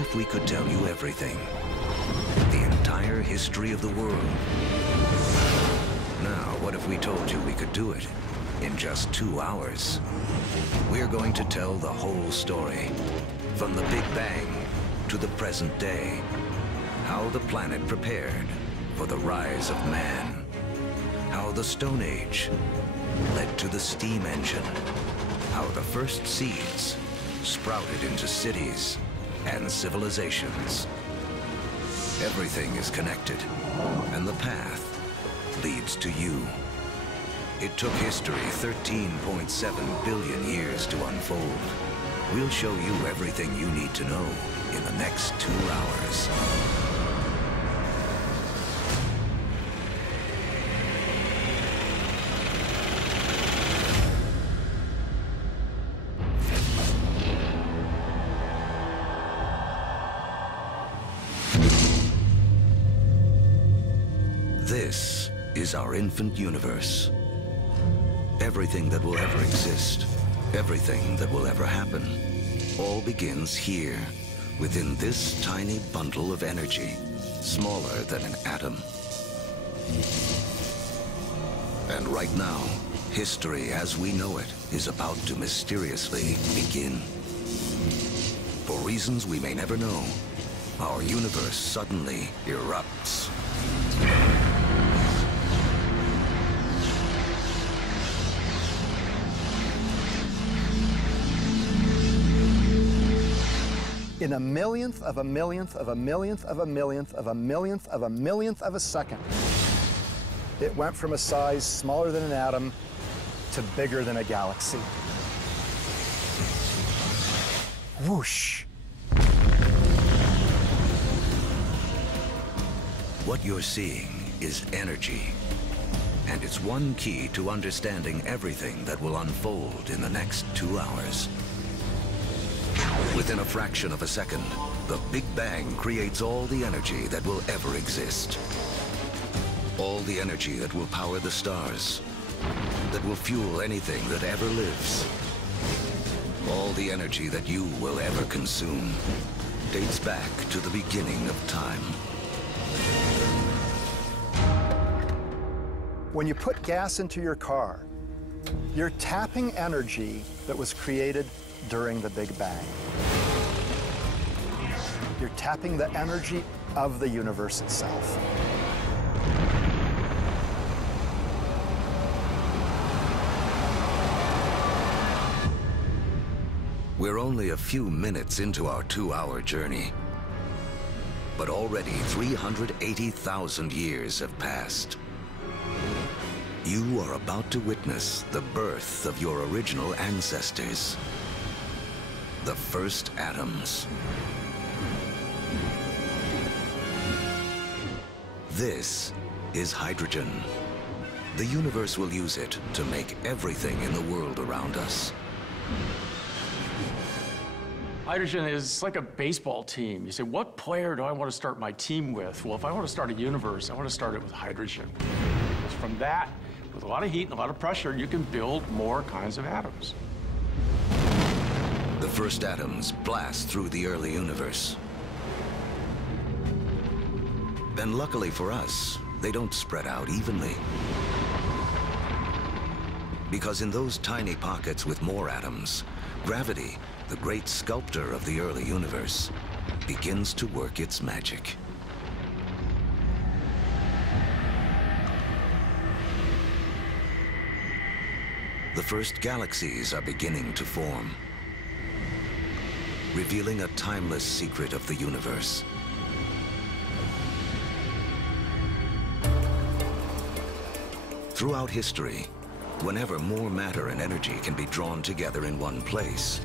if we could tell you everything? The entire history of the world. Now, what if we told you we could do it in just 2 hours? We're going to tell the whole story, from the Big Bang to the present day. How the planet prepared for the rise of man. How the Stone Age led to the steam engine. How the first seeds sprouted into cities and civilizations. Everything is connected, and the path leads to you. It took history 13.7 billion years to unfold. We'll show you everything you need to know in the next 2 hours. This is our infant universe. Everything that will ever exist, everything that will ever happen, all begins here, within this tiny bundle of energy, smaller than an atom. And right now, history as we know it is about to mysteriously begin. For reasons we may never know, our universe suddenly erupts. In a millionth of a millionth of a millionth of a millionth of a millionth of a millionth of a second, it went from a size smaller than an atom to bigger than a galaxy. Whoosh. What you're seeing is energy, and it's one key to understanding everything that will unfold in the next 2 hours. Within a fraction of a second, the Big Bang creates all the energy that will ever exist. All the energy that will power the stars, that will fuel anything that ever lives. All the energy that you will ever consume dates back to the beginning of time. When you put gas into your car, you're tapping energy that was created during the Big Bang. You're tapping the energy of the universe itself. We're only a few minutes into our 2-hour journey, but already 380,000 years have passed. You are about to witness the birth of your original ancestors, the first atoms. This is hydrogen. The universe will use it to make everything in the world around us. Hydrogen is like a baseball team. You say, what player do I want to start my team with? Well, if I want to start a universe, I want to start it with hydrogen. From that, with a lot of heat and a lot of pressure, you can build more kinds of atoms. The first atoms blast through the early universe. And luckily for us, they don't spread out evenly. Because in those tiny pockets with more atoms, gravity, the great sculptor of the early universe, begins to work its magic. The first galaxies are beginning to form, revealing a timeless secret of the universe. Throughout history, whenever more matter and energy can be drawn together in one place,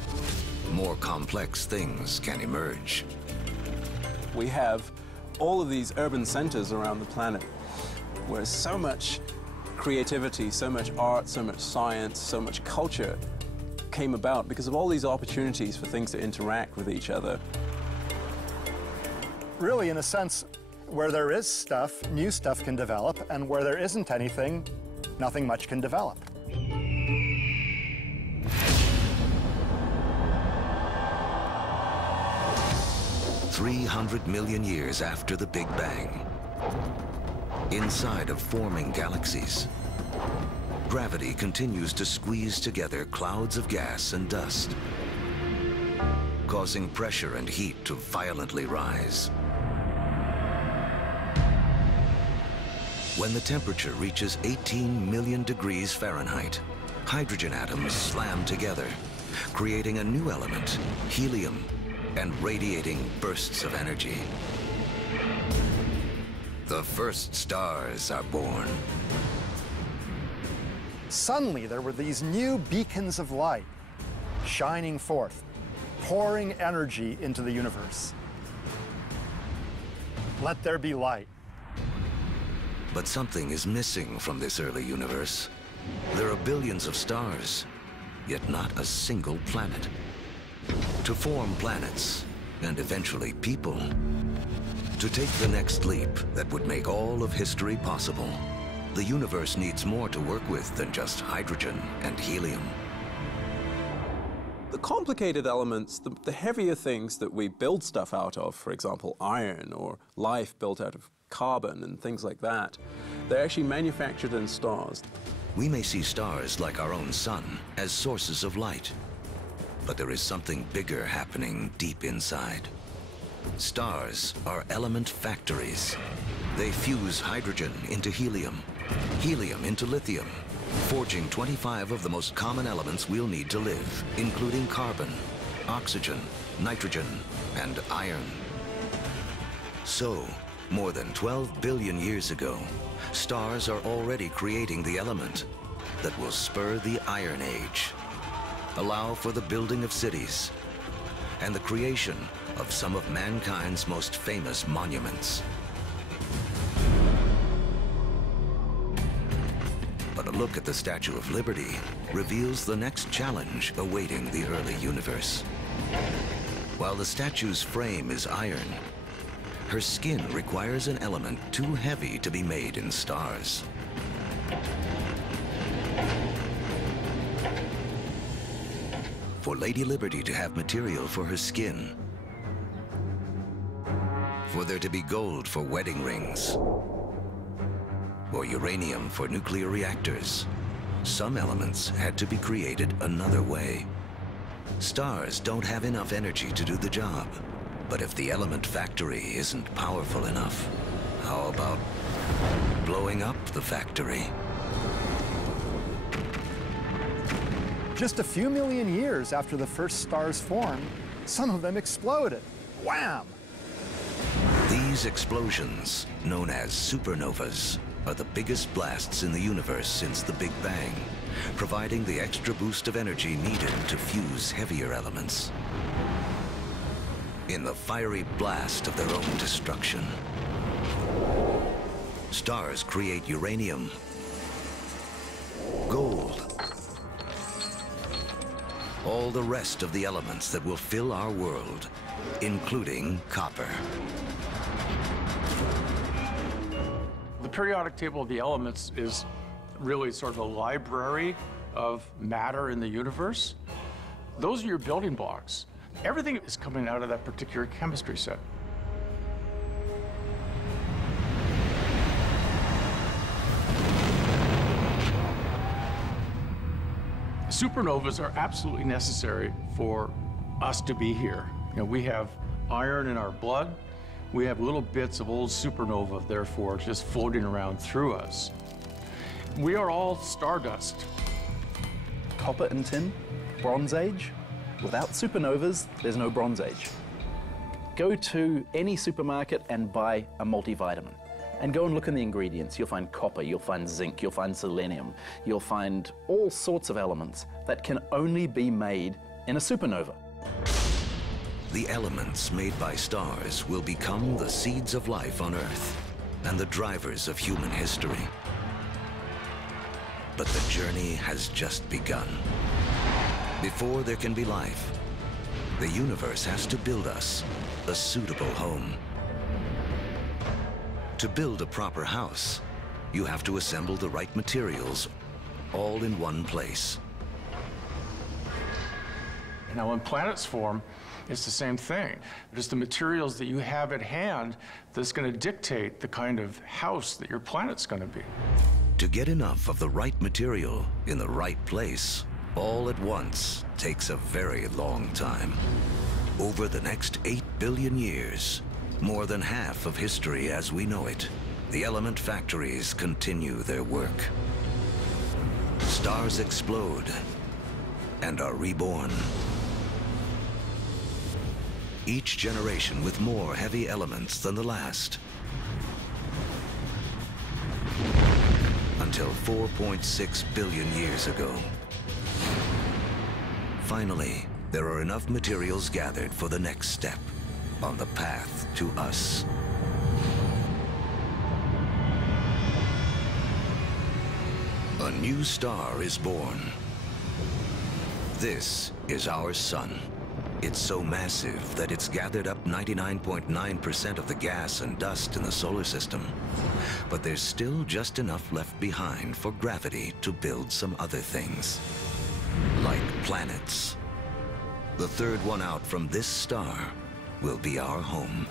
more complex things can emerge. We have all of these urban centers around the planet where so much creativity, so much art, so much science, so much culture came about because of all these opportunities for things to interact with each other. Really, in a sense, where there is stuff, new stuff can develop, and where there isn't anything, nothing much can develop. 300 million years after the Big Bang. Inside of forming galaxies, gravity continues to squeeze together clouds of gas and dust, causing pressure and heat to violently rise. When the temperature reaches 18 million degrees Fahrenheit, hydrogen atoms slam together, creating a new element, helium, and radiating bursts of energy. The first stars are born. Suddenly, there were these new beacons of light shining forth, pouring energy into the universe. Let there be light. But something is missing from this early universe. There are billions of stars, yet not a single planet. To form planets, and eventually people, to take the next leap that would make all of history possible, the universe needs more to work with than just hydrogen and helium. The complicated elements, the heavier things that we build stuff out of, for example, iron or life built out of carbon and things like that, they're actually manufactured in stars. We may see stars like our own sun as sources of light, but there is something bigger happening deep inside. Stars are element factories. They fuse hydrogen into helium, helium into lithium, forging 25 of the most common elements we'll need to live, including carbon, oxygen, nitrogen, and iron. So, more than 12 billion years ago, stars are already creating the element that will spur the Iron Age, allow for the building of cities, and the creation of some of mankind's most famous monuments. But a look at the Statue of Liberty reveals the next challenge awaiting the early universe. While the statue's frame is iron, her skin requires an element too heavy to be made in stars. For Lady Liberty to have material for her skin, for there to be gold for wedding rings, or uranium for nuclear reactors, some elements had to be created another way. Stars don't have enough energy to do the job. But if the element factory isn't powerful enough, how about blowing up the factory? Just a few million years after the first stars formed, some of them exploded. Wham! These explosions, known as supernovas, are the biggest blasts in the universe since the Big Bang, providing the extra boost of energy needed to fuse heavier elements. In the fiery blast of their own destruction, stars create uranium, gold, all the rest of the elements that will fill our world, including copper. The periodic table of the elements is really sort of a library of matter in the universe. Those are your building blocks. Everything is coming out of that particular chemistry set. Supernovas are absolutely necessary for us to be here. You know, we have iron in our blood. We have little bits of old supernova, therefore, just floating around through us. We are all stardust. Copper and tin, Bronze Age. Without supernovas, there's no Bronze Age. Go to any supermarket and buy a multivitamin. And go and look in the ingredients. You'll find copper, you'll find zinc, you'll find selenium, you'll find all sorts of elements that can only be made in a supernova. The elements made by stars will become the seeds of life on Earth and the drivers of human history. But the journey has just begun. Before there can be life, the universe has to build us a suitable home. To build a proper house, you have to assemble the right materials all in one place. Now, when planets form, It's the same thing. It's the materials that you have at hand that's going to dictate the kind of house that your planet's going to be. To get enough of the right material in the right place, all at once, takes a very long time. Over the next 8 billion years, more than half of history as we know it, the element factories continue their work. Stars explode and are reborn. Each generation with more heavy elements than the last. Until 4.6 billion years ago. Finally, there are enough materials gathered for the next step on the path to us. A new star is born. This is our sun. It's so massive that it's gathered up 99.9% of the gas and dust in the solar system. But there's still just enough left behind for gravity to build some other things. Like planets. The third one out from this star will be our home.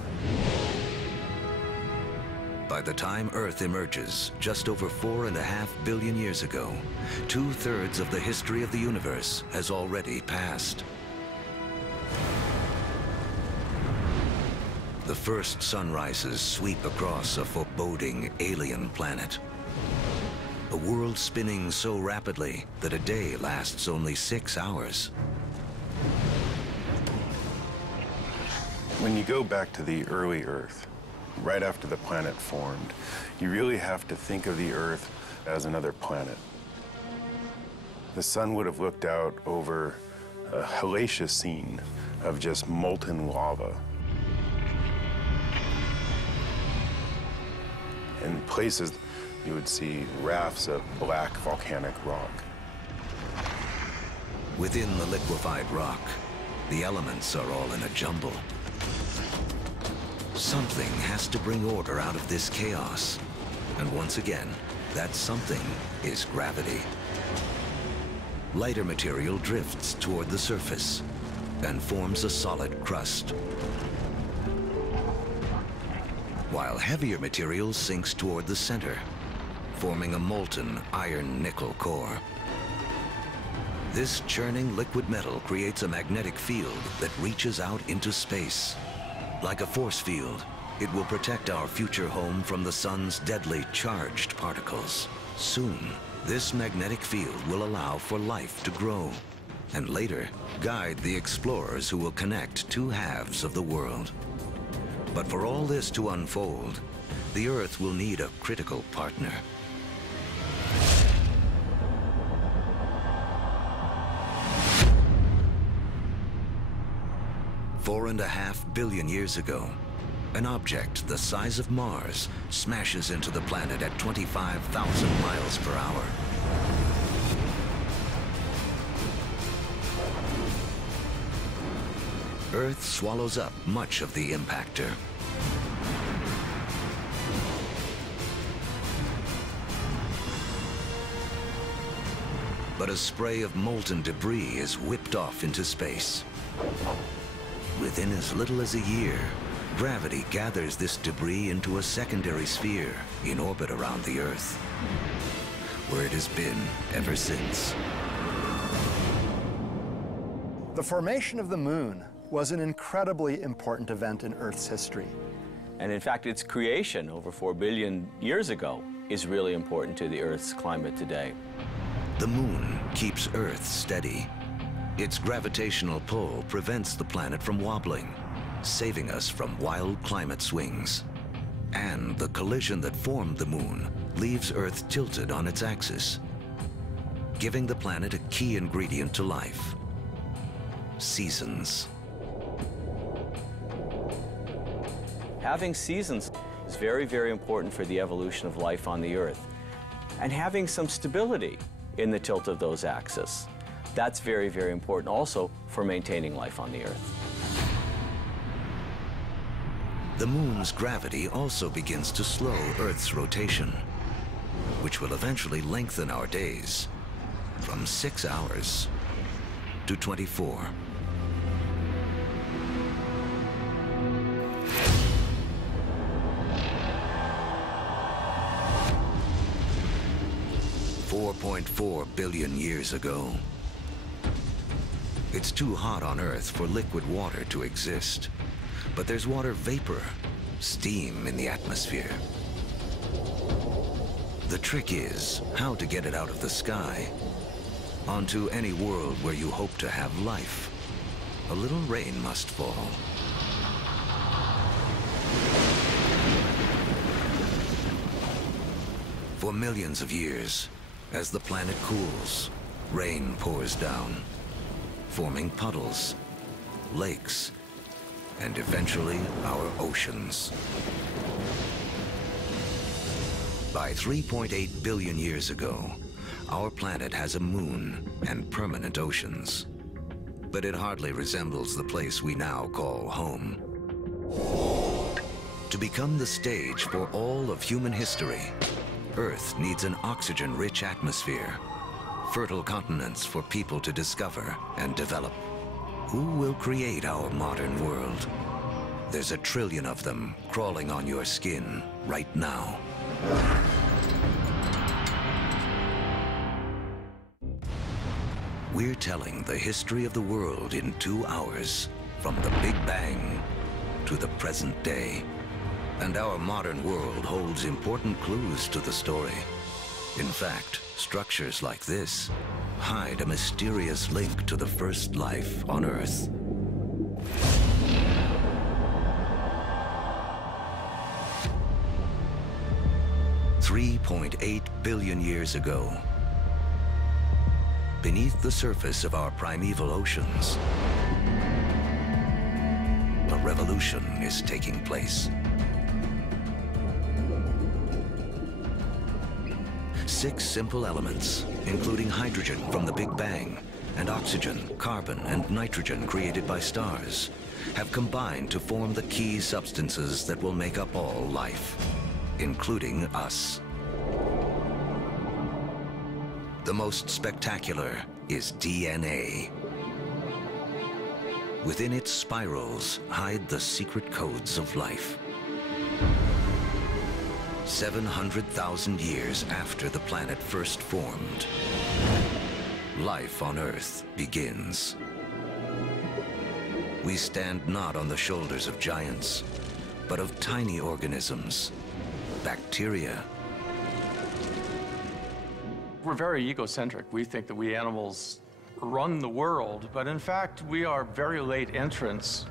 By the time Earth emerges, just over 4.5 billion years ago, 2/3 of the history of the universe has already passed. The first sunrises sweep across a foreboding alien planet. A world spinning so rapidly that a day lasts only 6 hours. When you go back to the early Earth, right after the planet formed, you really have to think of the Earth as another planet. The sun would have looked out over a hellacious scene of just molten lava. In places, you would see rafts of black volcanic rock. Within the liquefied rock, the elements are all in a jumble. Something has to bring order out of this chaos. And once again, that something is gravity. Lighter material drifts toward the surface and forms a solid crust, while heavier material sinks toward the center, forming a molten iron-nickel core. This churning liquid metal creates a magnetic field that reaches out into space. Like a force field, it will protect our future home from the sun's deadly charged particles. Soon, this magnetic field will allow for life to grow, and later, guide the explorers who will connect two halves of the world. But for all this to unfold, the Earth will need a critical partner. Four and a half billion years ago, an object the size of Mars smashes into the planet at 25,000 miles per hour. Earth swallows up much of the impactor. But a spray of molten debris is whipped off into space. Within as little as a year, gravity gathers this debris into a secondary sphere in orbit around the Earth, where it has been ever since. The formation of the moon was an incredibly important event in Earth's history. And in fact, its creation over 4 billion years ago is really important to the Earth's climate today. The moon keeps Earth steady. Its gravitational pull prevents the planet from wobbling, saving us from wild climate swings. And the collision that formed the moon leaves Earth tilted on its axis, giving the planet a key ingredient to life: seasons. Having seasons is very, very important for the evolution of life on the Earth. And having some stability in the tilt of those axes, that's very, very important also for maintaining life on the Earth. The moon's gravity also begins to slow Earth's rotation, which will eventually lengthen our days from 6 hours to 24. 4.4 billion years ago. It's too hot on Earth for liquid water to exist, but there's water vapor, steam in the atmosphere. The trick is how to get it out of the sky onto any world where you hope to have life. A little rain must fall. For millions of years, as the planet cools, rain pours down, forming puddles, lakes, and eventually our oceans. By 3.8 billion years ago, our planet has a moon and permanent oceans. But it hardly resembles the place we now call home. To become the stage for all of human history, Earth needs an oxygen-rich atmosphere, fertile continents for people to discover and develop. Who will create our modern world? There's 1 trillion of them crawling on your skin right now. We're telling the history of the world in 2 hours, from the Big Bang to the present day. And our modern world holds important clues to the story. In fact, structures like this hide a mysterious link to the first life on Earth. $3.8 billion years ago, beneath the surface of our primeval oceans, a revolution is taking place. 6 simple elements, including hydrogen from the Big Bang, and oxygen, carbon, and nitrogen created by stars, have combined to form the key substances that will make up all life, including us. The most spectacular is DNA. Within its spirals hide the secret codes of life. 700,000 years after the planet first formed, life on Earth begins. We stand not on the shoulders of giants, but of tiny organisms, bacteria. We're very egocentric. We think that we animals run the world, but in fact, we are very late entrants.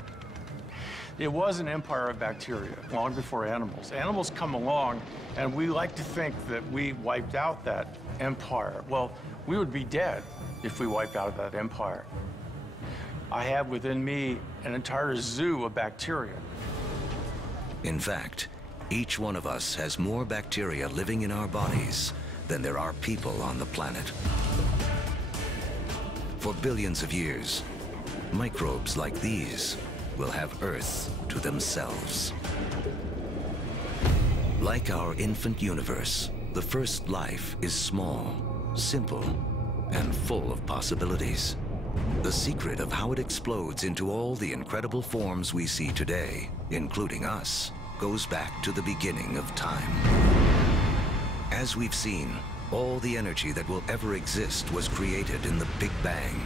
It was an empire of bacteria long before animals. Animals come along, and we like to think that we wiped out that empire. Well, we would be dead if we wiped out that empire. I have within me an entire zoo of bacteria. In fact, each one of us has more bacteria living in our bodies than there are people on the planet. For billions of years, microbes like these will have Earth to themselves. Like our infant universe, the first life is small, simple, and full of possibilities. The secret of how it explodes into all the incredible forms we see today, including us, goes back to the beginning of time. As we've seen, all the energy that will ever exist was created in the Big Bang.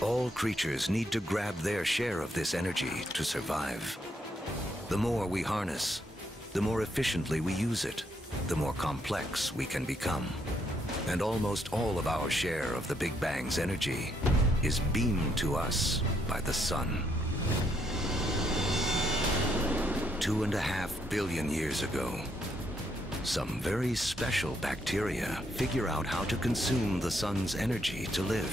All creatures need to grab their share of this energy to survive. The more we harness, the more efficiently we use it, the more complex we can become. And almost all of our share of the Big Bang's energy is beamed to us by the sun. 2.5 billion years ago, some very special bacteria figure out how to consume the sun's energy to live.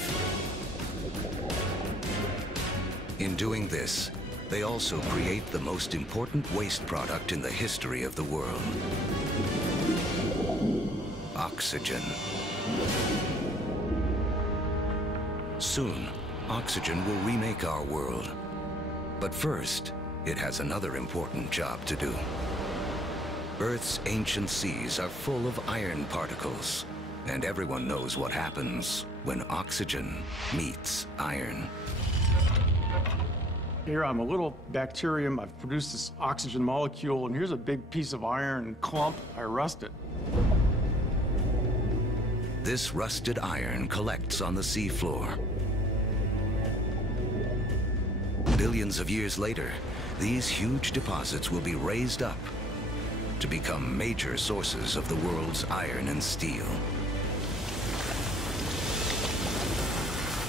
In doing this, they also create the most important waste product in the history of the world: oxygen. Soon, oxygen will remake our world. But first, it has another important job to do. Earth's ancient seas are full of iron particles, and everyone knows what happens when oxygen meets iron. Here I'm a little bacterium. I've produced this oxygen molecule, and here's a big piece of iron clump. I rust it. This rusted iron collects on the seafloor. Billions of years later, these huge deposits will be raised up to become major sources of the world's iron and steel.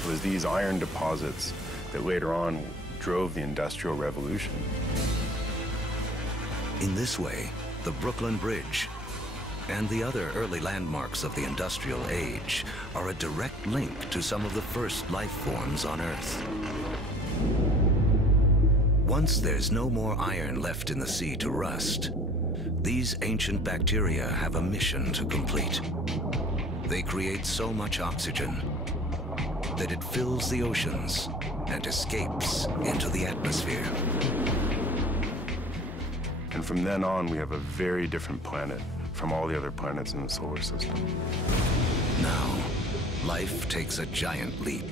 It was these iron deposits that later on drove the Industrial Revolution. In this way, the Brooklyn Bridge and the other early landmarks of the Industrial Age are a direct link to some of the first life forms on Earth. Once there's no more iron left in the sea to rust, these ancient bacteria have a mission to complete. They create so much oxygen that it fills the oceans and escapes into the atmosphere. And from then on, we have a very different planet from all the other planets in the solar system. Now, life takes a giant leap.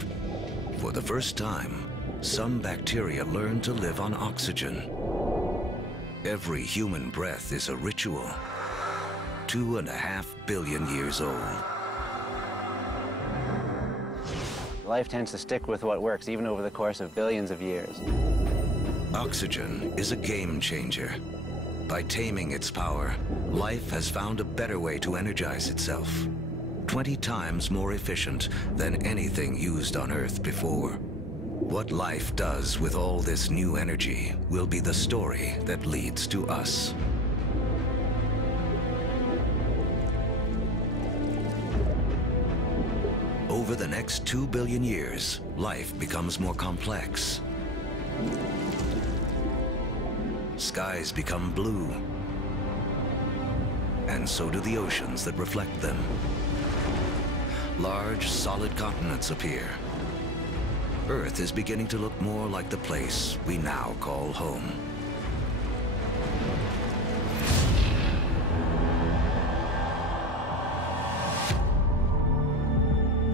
For the first time, some bacteria learn to live on oxygen. Every human breath is a ritual, 2.5 billion years old. Life tends to stick with what works, even over the course of billions of years. Oxygen is a game changer. By taming its power, life has found a better way to energize itself, 20 times more efficient than anything used on Earth before. What life does with all this new energy will be the story that leads to us. Over the next 2 billion years, life becomes more complex. Skies become blue, and so do the oceans that reflect them. Large, solid continents appear. Earth is beginning to look more like the place we now call home.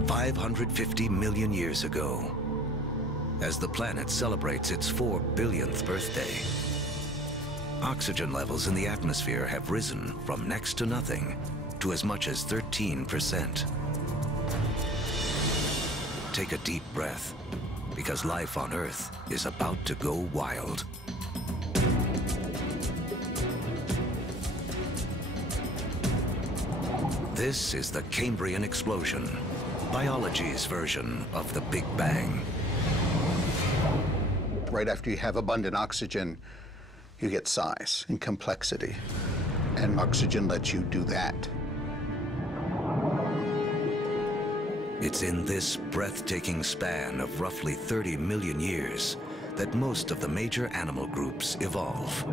$550 million years ago, as the planet celebrates its 4 billionth birthday, oxygen levels in the atmosphere have risen from next to nothing to as much as 13%. Take a deep breath, because life on Earth is about to go wild. This is the Cambrian explosion, biology's version of the Big Bang. Right after you have abundant oxygen, you get size and complexity, and oxygen lets you do that. It's in this breathtaking span of roughly 30 million years that most of the major animal groups evolve.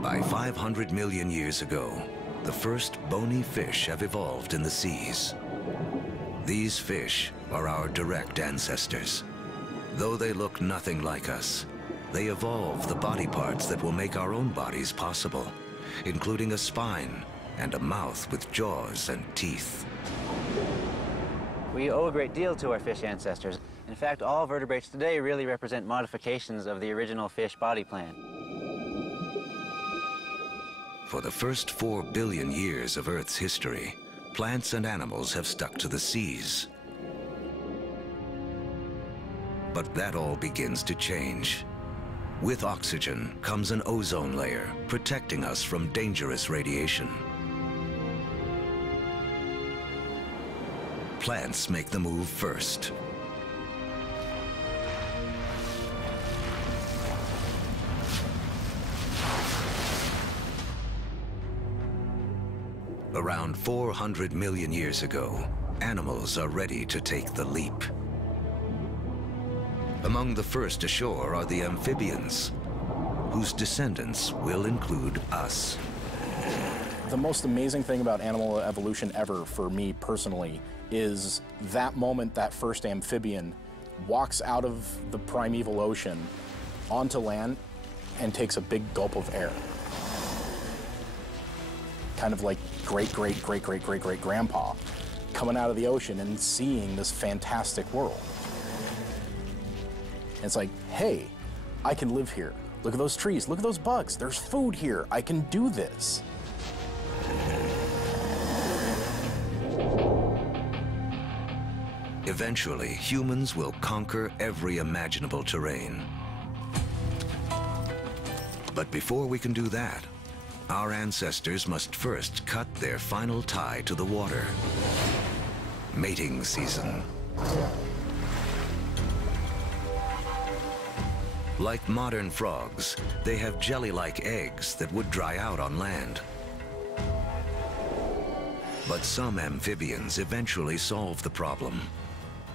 By 500 million years ago, the first bony fish have evolved in the seas. These fish are our direct ancestors. Though they look nothing like us, they evolve the body parts that will make our own bodies possible, including a spine and a mouth with jaws and teeth. We owe a great deal to our fish ancestors. In fact, all vertebrates today really represent modifications of the original fish body plan. For the first 4 billion years of Earth's history, plants and animals have stuck to the seas. But that all begins to change. With oxygen comes an ozone layer, protecting us from dangerous radiation. Plants make the move first. Around 400 million years ago, animals are ready to take the leap. Among the first ashore are the amphibians, whose descendants will include us. The most amazing thing about animal evolution ever, for me personally, is that moment that first amphibian walks out of the primeval ocean onto land and takes a big gulp of air. Kind of like great-great-great-great-great-great-grandpa coming out of the ocean and seeing this fantastic world. And it's like, hey, I can live here. Look at those trees, look at those bugs. There's food here, I can do this. Eventually, humans will conquer every imaginable terrain. But before we can do that, our ancestors must first cut their final tie to the water. Mating season. Like modern frogs, they have jelly-like eggs that would dry out on land. But some amphibians eventually solve the problem.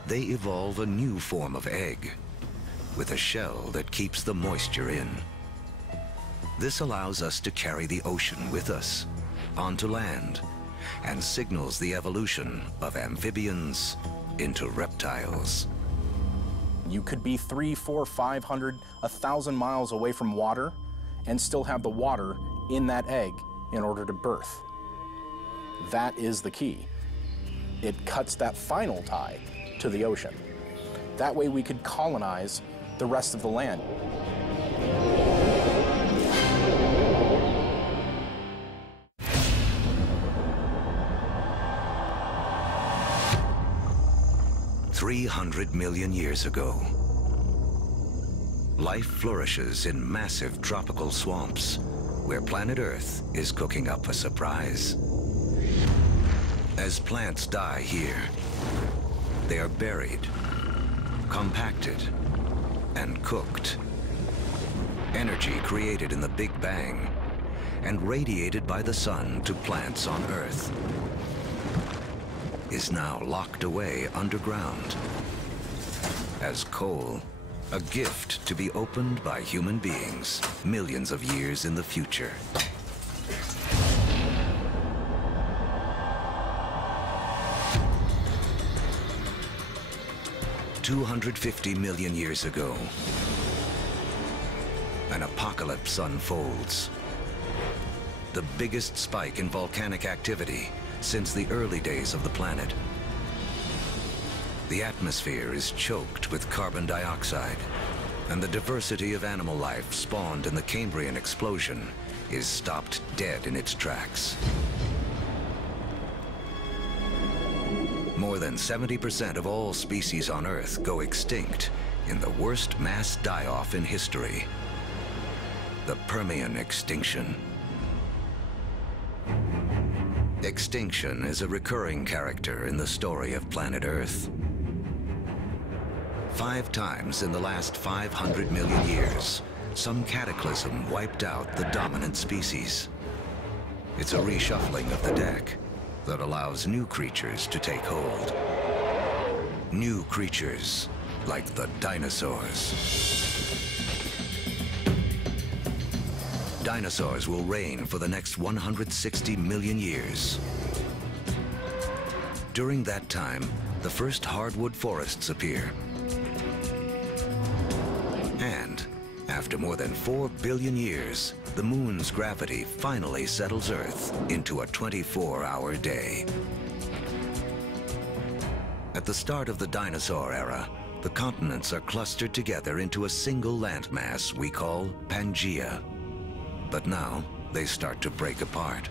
They evolve a new form of egg, with a shell that keeps the moisture in. This allows us to carry the ocean with us, onto land, and signals the evolution of amphibians into reptiles. You could be 300, 400, 500, 1,000 miles away from water and still have the water in that egg in order to birth. That is the key. It cuts that final tie to the ocean. That way we could colonize the rest of the land. $300 million years ago, life flourishes in massive tropical swamps where planet Earth is cooking up a surprise. As plants die here, they are buried, compacted, and cooked. Energy created in the Big Bang and radiated by the sun to plants on Earth is now locked away underground as coal, a gift to be opened by human beings millions of years in the future. $250 million years ago, an apocalypse unfolds. The biggest spike in volcanic activity since the early days of the planet. The atmosphere is choked with carbon dioxide, and the diversity of animal life spawned in the Cambrian explosion is stopped dead in its tracks. More than 70% of all species on Earth go extinct in the worst mass die-off in history, the Permian extinction. Extinction is a recurring character in the story of planet Earth. 5 times in the last 500 million years, some cataclysm wiped out the dominant species. It's a reshuffling of the deck that allows new creatures to take hold. New creatures like the dinosaurs. Dinosaurs will reign for the next 160 million years. During that time, the first hardwood forests appear. And after more than 4 billion years, the moon's gravity finally settles Earth into a 24-hour day. At the start of the dinosaur era, the continents are clustered together into a single landmass we call Pangaea. But now, they start to break apart.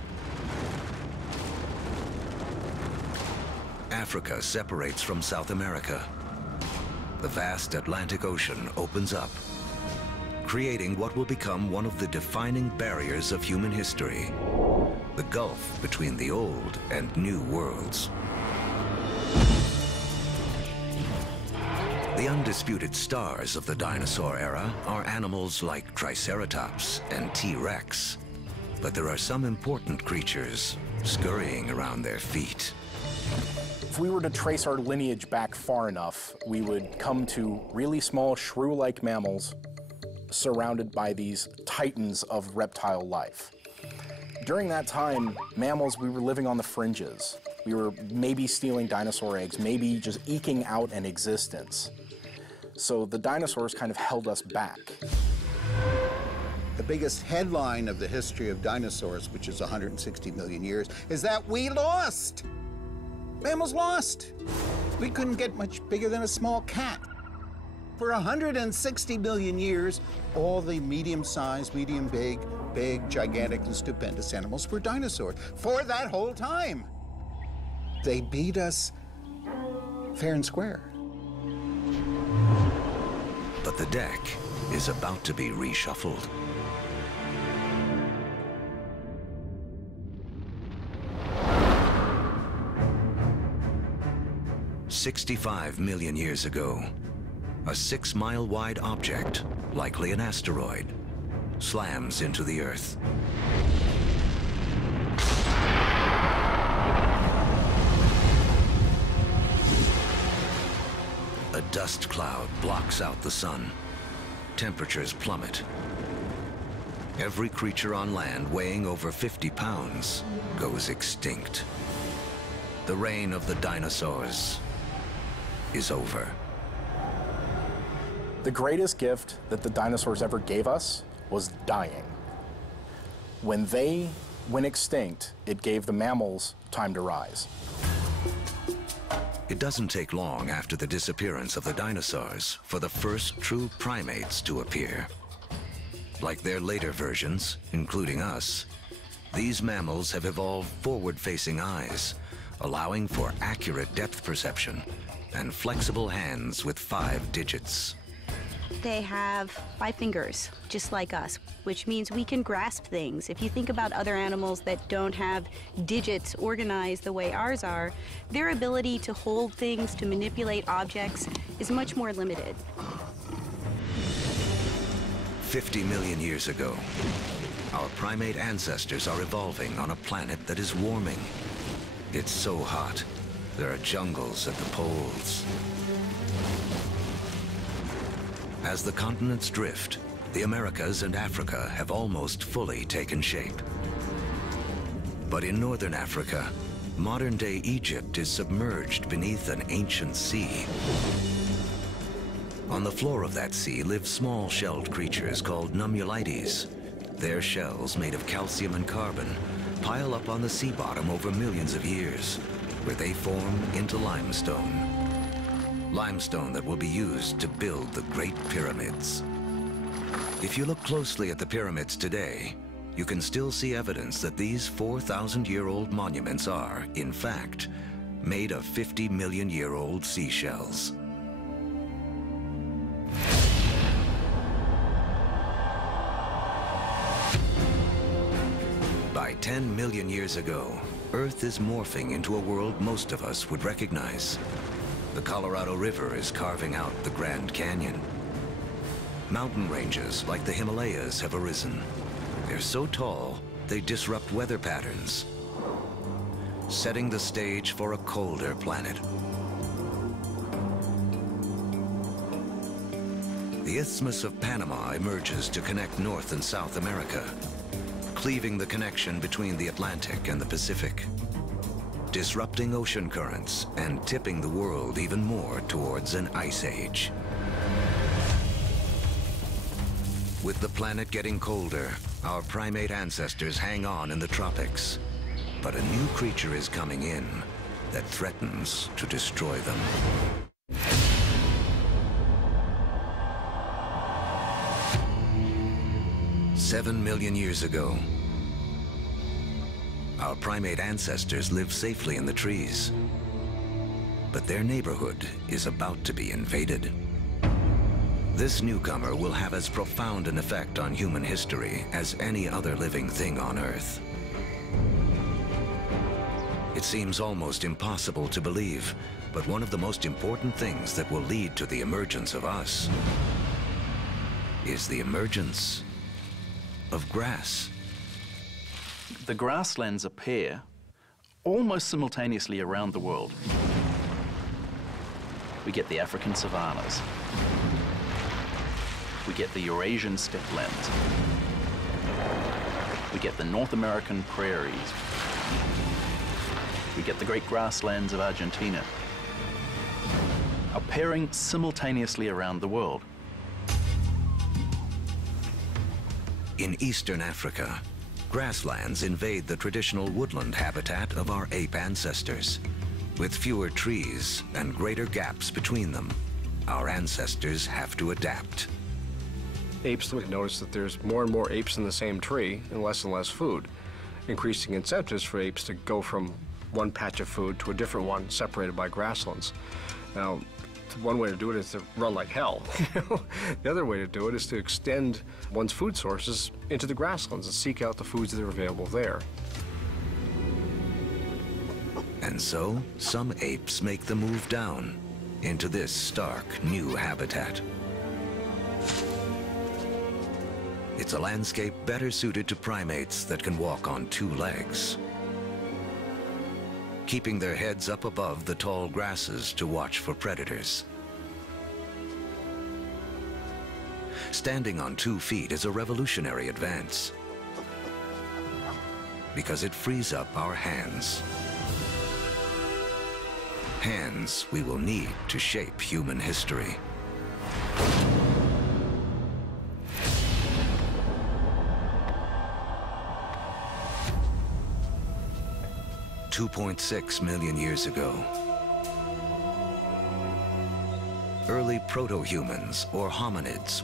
Africa separates from South America. The vast Atlantic Ocean opens up, creating what will become one of the defining barriers of human history, the gulf between the old and new worlds. The undisputed stars of the dinosaur era are animals like Triceratops and T-Rex, but there are some important creatures scurrying around their feet. If we were to trace our lineage back far enough, we would come to really small shrew-like mammals surrounded by these titans of reptile life. During that time, mammals, we were living on the fringes. We were maybe stealing dinosaur eggs, maybe just eking out an existence. So the dinosaurs kind of held us back. The biggest headline of the history of dinosaurs, which is 160 million years, is that we lost. Mammals lost. We couldn't get much bigger than a small cat. For 160 million years, all the medium-sized, medium-big, big, gigantic, and stupendous animals were dinosaurs for that whole time. They beat us fair and square. But the deck is about to be reshuffled. "65 million years ago, a 6-mile-wide object, likely an asteroid, slams into the Earth. A dust cloud blocks out the sun. Temperatures plummet. Every creature on land weighing over 50 pounds goes extinct. The reign of the dinosaurs is over. The greatest gift that the dinosaurs ever gave us was dying. When they went extinct, it gave the mammals time to rise. It doesn't take long after the disappearance of the dinosaurs for the first true primates to appear. Like their later versions, including us, these mammals have evolved forward-facing eyes, allowing for accurate depth perception and flexible hands with 5 digits. They have 5 fingers, just like us, which means we can grasp things. If you think about other animals that don't have digits organized the way ours are, their ability to hold things, to manipulate objects, is much more limited. 50 million years ago, our primate ancestors are evolving on a planet that is warming. It's so hot, there are jungles at the poles. As the continents drift, the Americas and Africa have almost fully taken shape. But in northern Africa, modern-day Egypt is submerged beneath an ancient sea. On the floor of that sea live small-shelled creatures called nummulites. Their shells, made of calcium and carbon, pile up on the sea bottom over millions of years, where they form into limestone. Limestone that will be used to build the Great Pyramids. If you look closely at the pyramids today, you can still see evidence that these 4,000-year-old monuments are, in fact, made of 50-million-year-old seashells. By 10 million years ago, Earth is morphing into a world most of us would recognize. The Colorado River is carving out the Grand Canyon. Mountain ranges like the Himalayas have arisen. They're so tall, they disrupt weather patterns, setting the stage for a colder planet. The Isthmus of Panama emerges to connect North and South America, cleaving the connection between the Atlantic and the Pacific, disrupting ocean currents and tipping the world even more towards an ice age. With the planet getting colder, our primate ancestors hang on in the tropics. But a new creature is coming in that threatens to destroy them. "7 million years ago, our primate ancestors lived safely in the trees. But their neighborhood is about to be invaded. This newcomer will have as profound an effect on human history as any other living thing on Earth. It seems almost impossible to believe, but one of the most important things that will lead to the emergence of us is the emergence of grass. The grasslands appear almost simultaneously around the world. We get the African savannas. We get the Eurasian steppelands. We get the North American prairies. We get the great grasslands of Argentina, appearing simultaneously around the world. In eastern Africa, grasslands invade the traditional woodland habitat of our ape ancestors. With fewer trees and greater gaps between them, our ancestors have to adapt. Apes would notice that there's more and more apes in the same tree and less food, increasing incentives for apes to go from one patch of food to a different one separated by grasslands. Now, one way to do it is to run like hell. The other way to do it is to extend one's food sources into the grasslands and seek out the foods that are available there. And so, some apes make the move down into this stark new habitat. It's a landscape better suited to primates that can walk on two legs, keeping their heads up above the tall grasses to watch for predators. Standing on 2 feet is a revolutionary advance because it frees up our hands. Hands we will need to shape human history. $2.6 million years ago, early proto-humans, or hominids,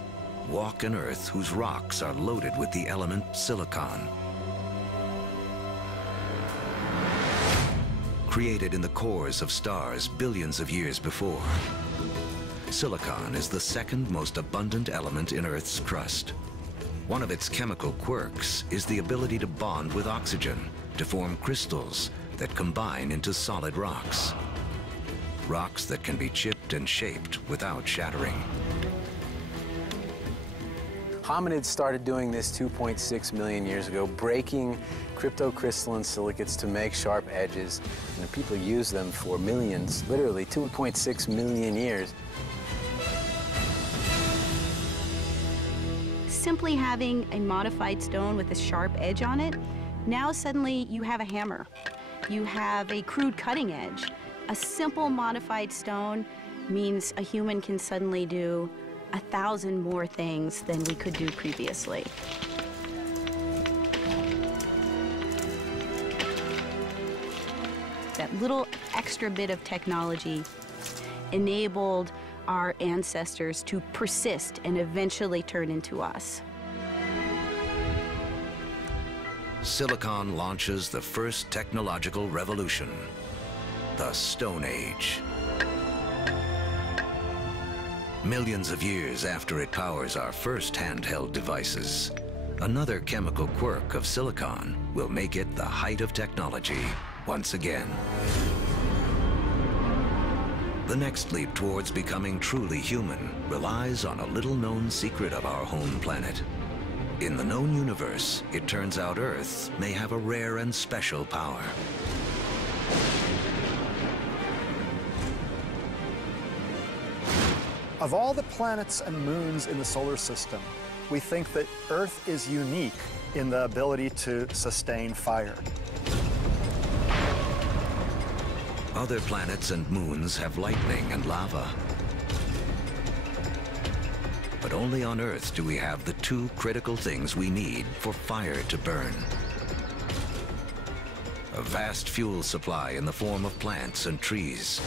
walk an Earth whose rocks are loaded with the element silicon. Created in the cores of stars billions of years before, silicon is the second most abundant element in Earth's crust. One of its chemical quirks is the ability to bond with oxygen to form crystals that combine into solid rocks. Rocks that can be chipped and shaped without shattering. Hominids started doing this 2.6 million years ago, breaking cryptocrystalline silicates to make sharp edges, and people use them for millions, literally 2.6 million years. Simply having a modified stone with a sharp edge on it, now suddenly you have a hammer. You have a crude cutting edge. A simple modified stone means a human can suddenly do 1,000 more things than we could do previously. That little extra bit of technology enabled our ancestors to persist and eventually turn into us. Silicon launches the first technological revolution, the Stone Age. Millions of years after it powers our first handheld devices, another chemical quirk of silicon will make it the height of technology once again. The next leap towards becoming truly human relies on a little-known secret of our home planet. In the known universe, it turns out Earth may have a rare and special power. Of all the planets and moons in the solar system, we think that Earth is unique in the ability to sustain fire. Other planets and moons have lightning and lava. But only on Earth do we have the two critical things we need for fire to burn. A vast fuel supply in the form of plants and trees,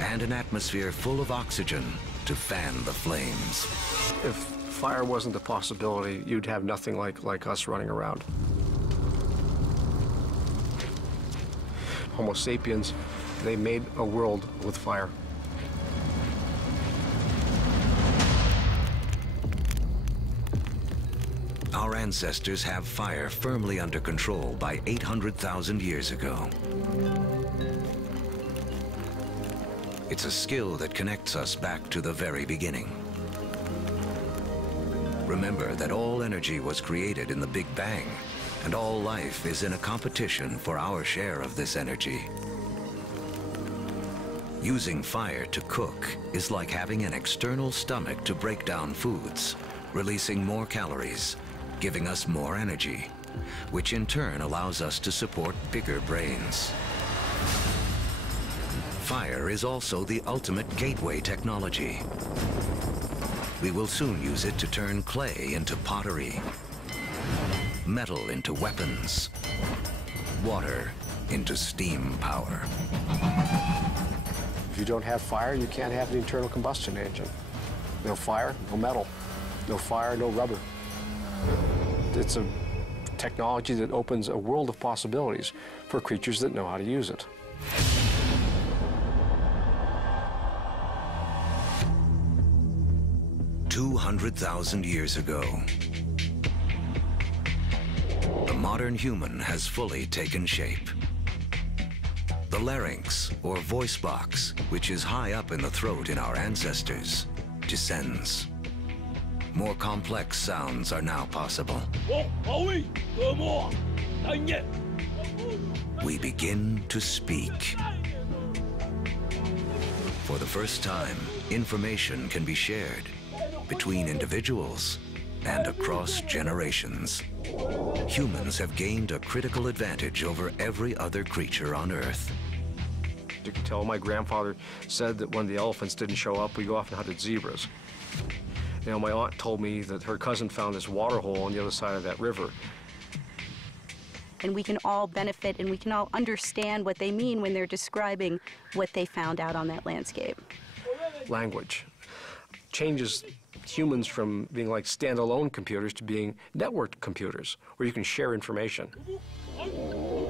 and an atmosphere full of oxygen to fan the flames. If fire wasn't a possibility, you'd have nothing like us running around. Homo sapiens, they made a world with fire. Our ancestors have fire firmly under control by 800,000 years ago. It's a skill that connects us back to the very beginning. Remember that all energy was created in the Big Bang, and all life is in a competition for our share of this energy. Using fire to cook is like having an external stomach to break down foods, releasing more calories, giving us more energy, which in turn allows us to support bigger brains. Fire is also the ultimate gateway technology. We will soon use it to turn clay into pottery, metal into weapons, water into steam power. If you don't have fire, you can't have the internal combustion engine. No fire, no metal. No fire, no rubber. It's a technology that opens a world of possibilities for creatures that know how to use it. 200,000 years ago, the modern human has fully taken shape. The larynx, or voice box, which is high up in the throat in our ancestors, descends. More complex sounds are now possible. We begin to speak. For the first time, information can be shared between individuals and across generations. Humans have gained a critical advantage over every other creature on Earth. You can tell my grandfather said that when the elephants didn't show up, we go off and hunted zebras. You know, my aunt told me that her cousin found this water hole on the other side of that river. And we can all benefit and we can all understand what they mean when they're describing what they found out on that landscape. Language changes humans from being like standalone computers to being networked computers, where you can share information. You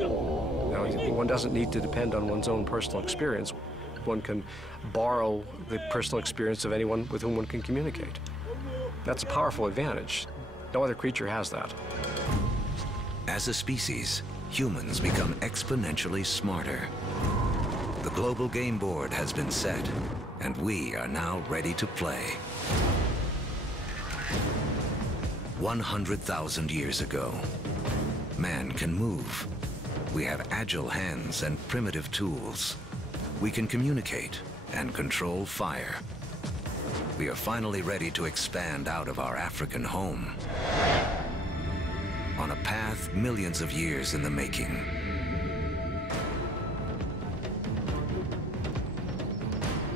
know, one doesn't need to depend on one's own personal experience. One can borrow the personal experience of anyone with whom one can communicate. That's a powerful advantage. No other creature has that. As a species, humans become exponentially smarter. The global game board has been set, and we are now ready to play. 100,000 years ago, man can move. We have agile hands and primitive tools. We can communicate and control fire. We are finally ready to expand out of our African home on a path millions of years in the making.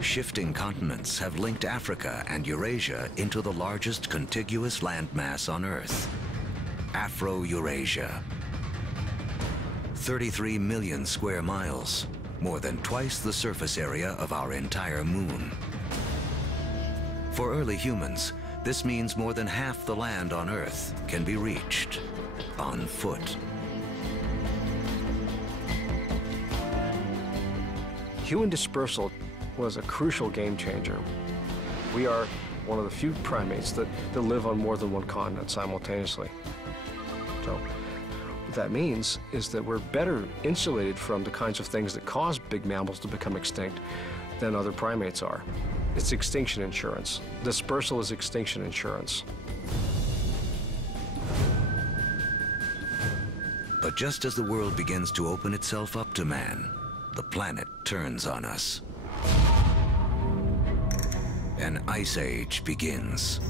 Shifting continents have linked Africa and Eurasia into the largest contiguous landmass on Earth, Afro-Eurasia. 33 million square miles, more than twice the surface area of our entire moon. For early humans, this means more than half the land on Earth can be reached on foot. Human dispersal was a crucial game changer. We are one of the few primates that live on more than one continent simultaneously. So what that means is that we're better insulated from the kinds of things that cause big mammals to become extinct than other primates are. It's extinction insurance. Dispersal is extinction insurance. But just as the world begins to open itself up to man, the planet turns on us. An ice age begins.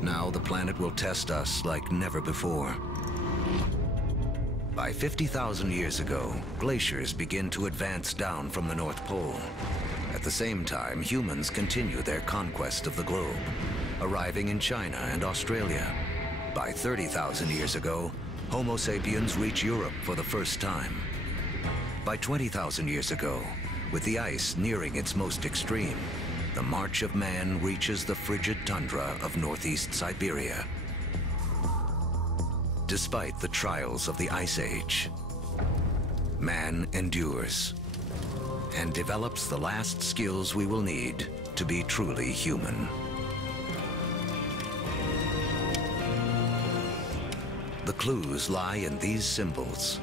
Now the planet will test us like never before. By 50,000 years ago, glaciers begin to advance down from the North Pole. At the same time, humans continue their conquest of the globe, arriving in China and Australia. By 30,000 years ago, Homo sapiens reach Europe for the first time. By 20,000 years ago, with the ice nearing its most extreme, the march of man reaches the frigid tundra of northeast Siberia. Despite the trials of the Ice Age, man endures and develops the last skills we will need to be truly human. The clues lie in these symbols.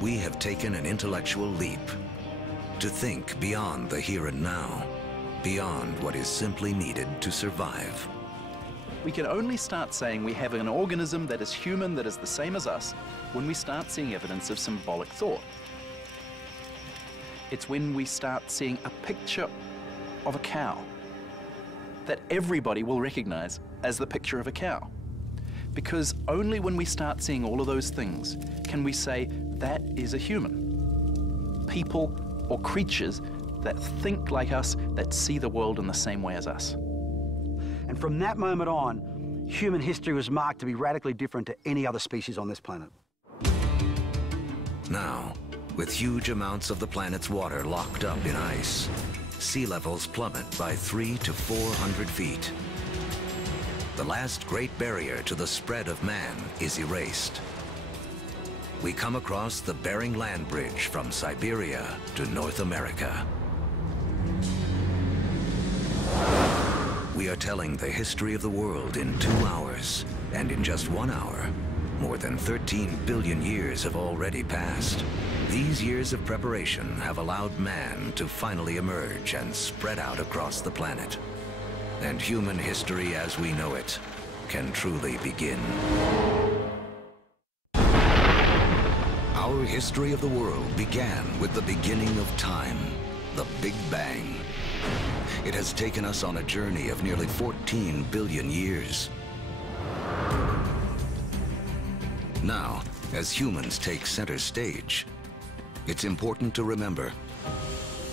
We have taken an intellectual leap to think beyond the here and now, beyond what is simply needed to survive. We can only start saying we have an organism that is human, that is the same as us, when we start seeing evidence of symbolic thought. It's when we start seeing a picture of a cow that everybody will recognize as the picture of a cow. Because only when we start seeing all of those things can we say that is a human. People or creatures that think like us, that see the world in the same way as us. And from that moment on, human history was marked to be radically different to any other species on this planet. Now, with huge amounts of the planet's water locked up in ice, sea levels plummet by 300 to 400 feet. The last great barrier to the spread of man is erased. We come across the Bering Land Bridge from Siberia to North America. We are telling the history of the world in 2 hours, and in just 1 hour, more than 13 billion years have already passed. These years of preparation have allowed man to finally emerge and spread out across the planet. And human history as we know it can truly begin. Our history of the world began with the beginning of time, the Big Bang. It has taken us on a journey of nearly 14 billion years. Now, as humans take center stage, it's important to remember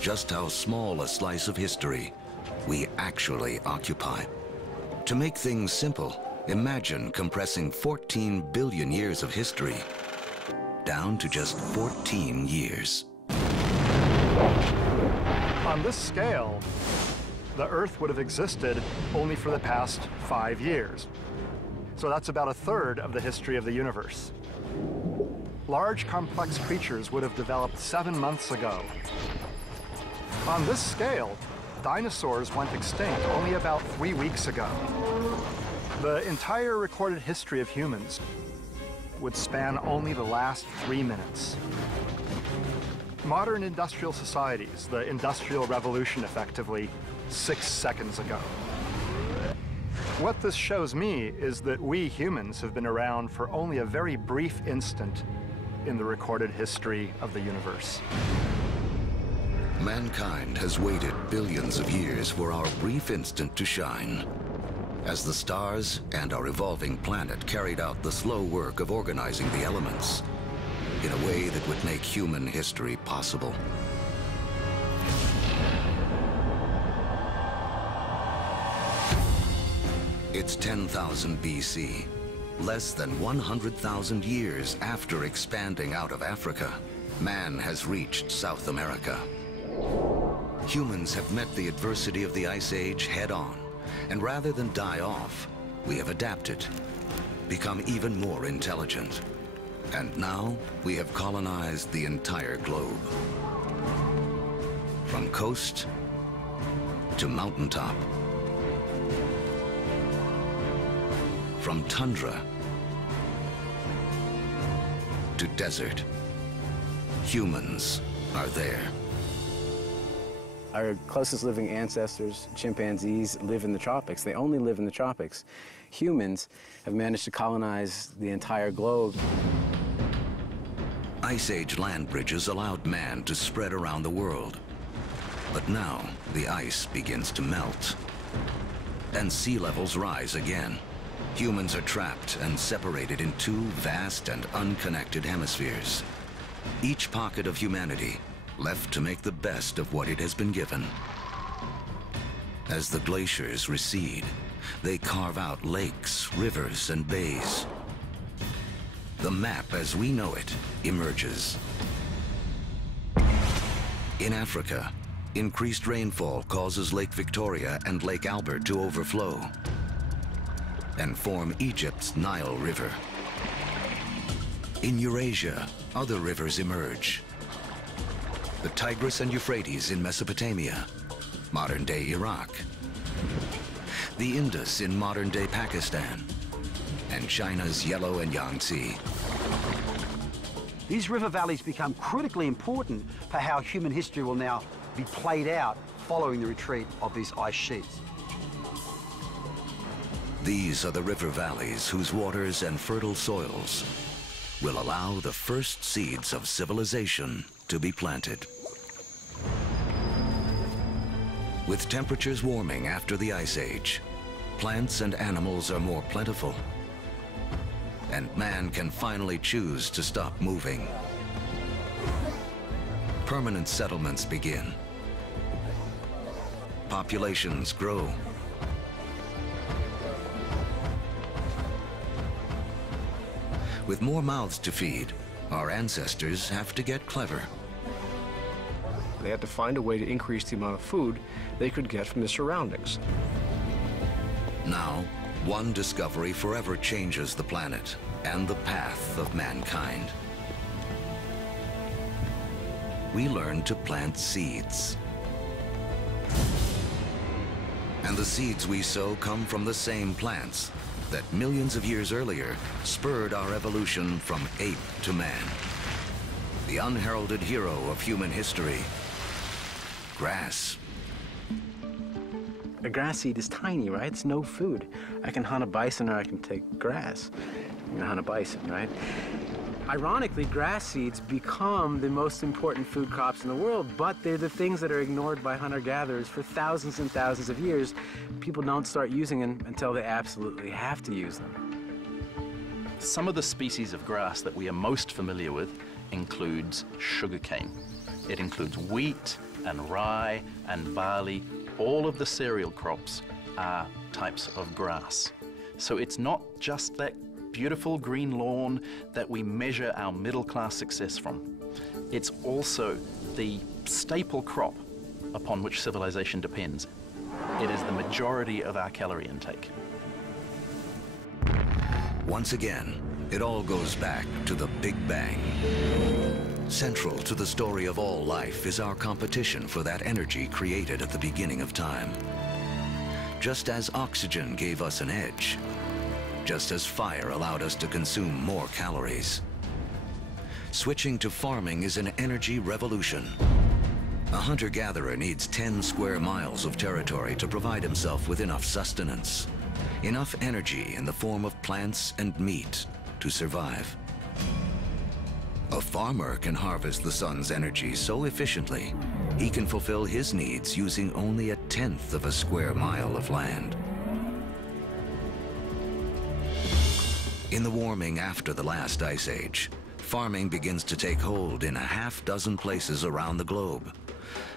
just how small a slice of history we actually occupy. To make things simple, imagine compressing 14 billion years of history down to just 14 years. On this scale, the Earth would have existed only for the past 5 years. So that's about a third of the history of the universe. Large, complex creatures would have developed 7 months ago. On this scale, dinosaurs went extinct only about 3 weeks ago. The entire recorded history of humans would span only the last 3 minutes. Modern industrial societies, the Industrial Revolution effectively, 6 seconds ago. What this shows me is that we humans have been around for only a very brief instant in the recorded history of the universe. Mankind has waited billions of years for our brief instant to shine. As the stars and our evolving planet carried out the slow work of organizing the elements in a way that would make human history possible. It's 10,000 BC, less than 100,000 years after expanding out of Africa. Man has reached South America. Humans have met the adversity of the Ice Age head-on, and rather than die off, we have adapted, become even more intelligent. And now, we have colonized the entire globe. From coast to mountaintop. From tundra to desert, humans are there. Our closest living ancestors, chimpanzees, live in the tropics. They only live in the tropics. Humans have managed to colonize the entire globe. Ice Age land bridges allowed man to spread around the world. But now, the ice begins to melt. And sea levels rise again. Humans are trapped and separated in 2 vast and unconnected hemispheres. Each pocket of humanity left to make the best of what it has been given. As the glaciers recede, they carve out lakes, rivers, and bays. The map as we know it emerges. In Africa, increased rainfall causes Lake Victoria and Lake Albert to overflow and form Egypt's Nile River. In Eurasia, other rivers emerge. The Tigris and Euphrates in Mesopotamia, modern-day Iraq. The Indus in modern-day Pakistan, and China's Yellow and Yangtze. These river valleys become critically important for how human history will now be played out following the retreat of these ice sheets. These are the river valleys whose waters and fertile soils will allow the first seeds of civilization to be planted. With temperatures warming after the Ice Age, plants and animals are more plentiful, and man can finally choose to stop moving. Permanent settlements begin. Populations grow. With more mouths to feed, our ancestors have to get clever. They had to find a way to increase the amount of food they could get from the surroundings. Now, one discovery forever changes the planet and the path of mankind. We learn to plant seeds. And the The seeds we sow come from the same plants that millions of years earlier spurred our evolution from ape to man. The unheralded hero of human history, grass. A grass seed is tiny, right? It's no food. I can hunt a bison or I can take grass. I'm gonna hunt a bison, right? Ironically, grass seeds become the most important food crops in the world, but they're the things that are ignored by hunter-gatherers for thousands and thousands of years. People don't start using them until they absolutely have to use them. Some of the species of grass that we are most familiar with includes sugarcane. It includes wheat and rye and barley. All of the cereal crops are types of grass. So it's not just that beautiful green lawn that we measure our middle-class success from. It's also the staple crop upon which civilization depends. It is the majority of our calorie intake. Once again, it all goes back to the Big Bang. Central to the story of all life is our competition for that energy created at the beginning of time. Just as oxygen gave us an edge, just as fire allowed us to consume more calories. Switching to farming is an energy revolution. A hunter-gatherer needs 10 square miles of territory to provide himself with enough sustenance, enough energy in the form of plants and meat to survive. A farmer can harvest the sun's energy so efficiently, he can fulfill his needs using only 1/10 of a square mile of land. In the warming after the last ice age, farming begins to take hold in 6 places around the globe.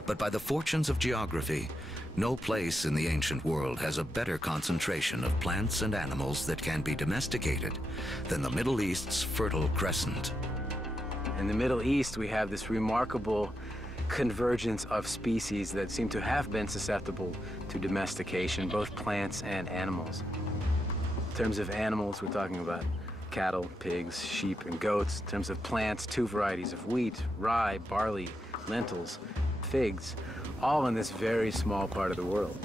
But by the fortunes of geography, no place in the ancient world has a better concentration of plants and animals that can be domesticated than the Middle East's Fertile Crescent. In the Middle East, we have this remarkable convergence of species that seem to have been susceptible to domestication, both plants and animals. In terms of animals, we're talking about cattle, pigs, sheep, and goats. In terms of plants, 2 varieties of wheat, rye, barley, lentils, figs, all in this very small part of the world.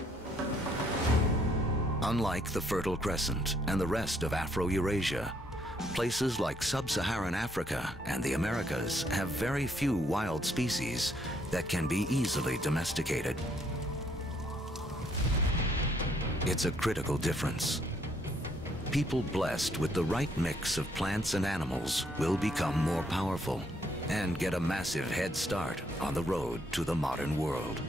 Unlike the Fertile Crescent and the rest of Afro-Eurasia, places like sub-Saharan Africa and the Americas have very few wild species that can be easily domesticated. It's a critical difference. People blessed with the right mix of plants and animals will become more powerful and get a massive head start on the road to the modern world.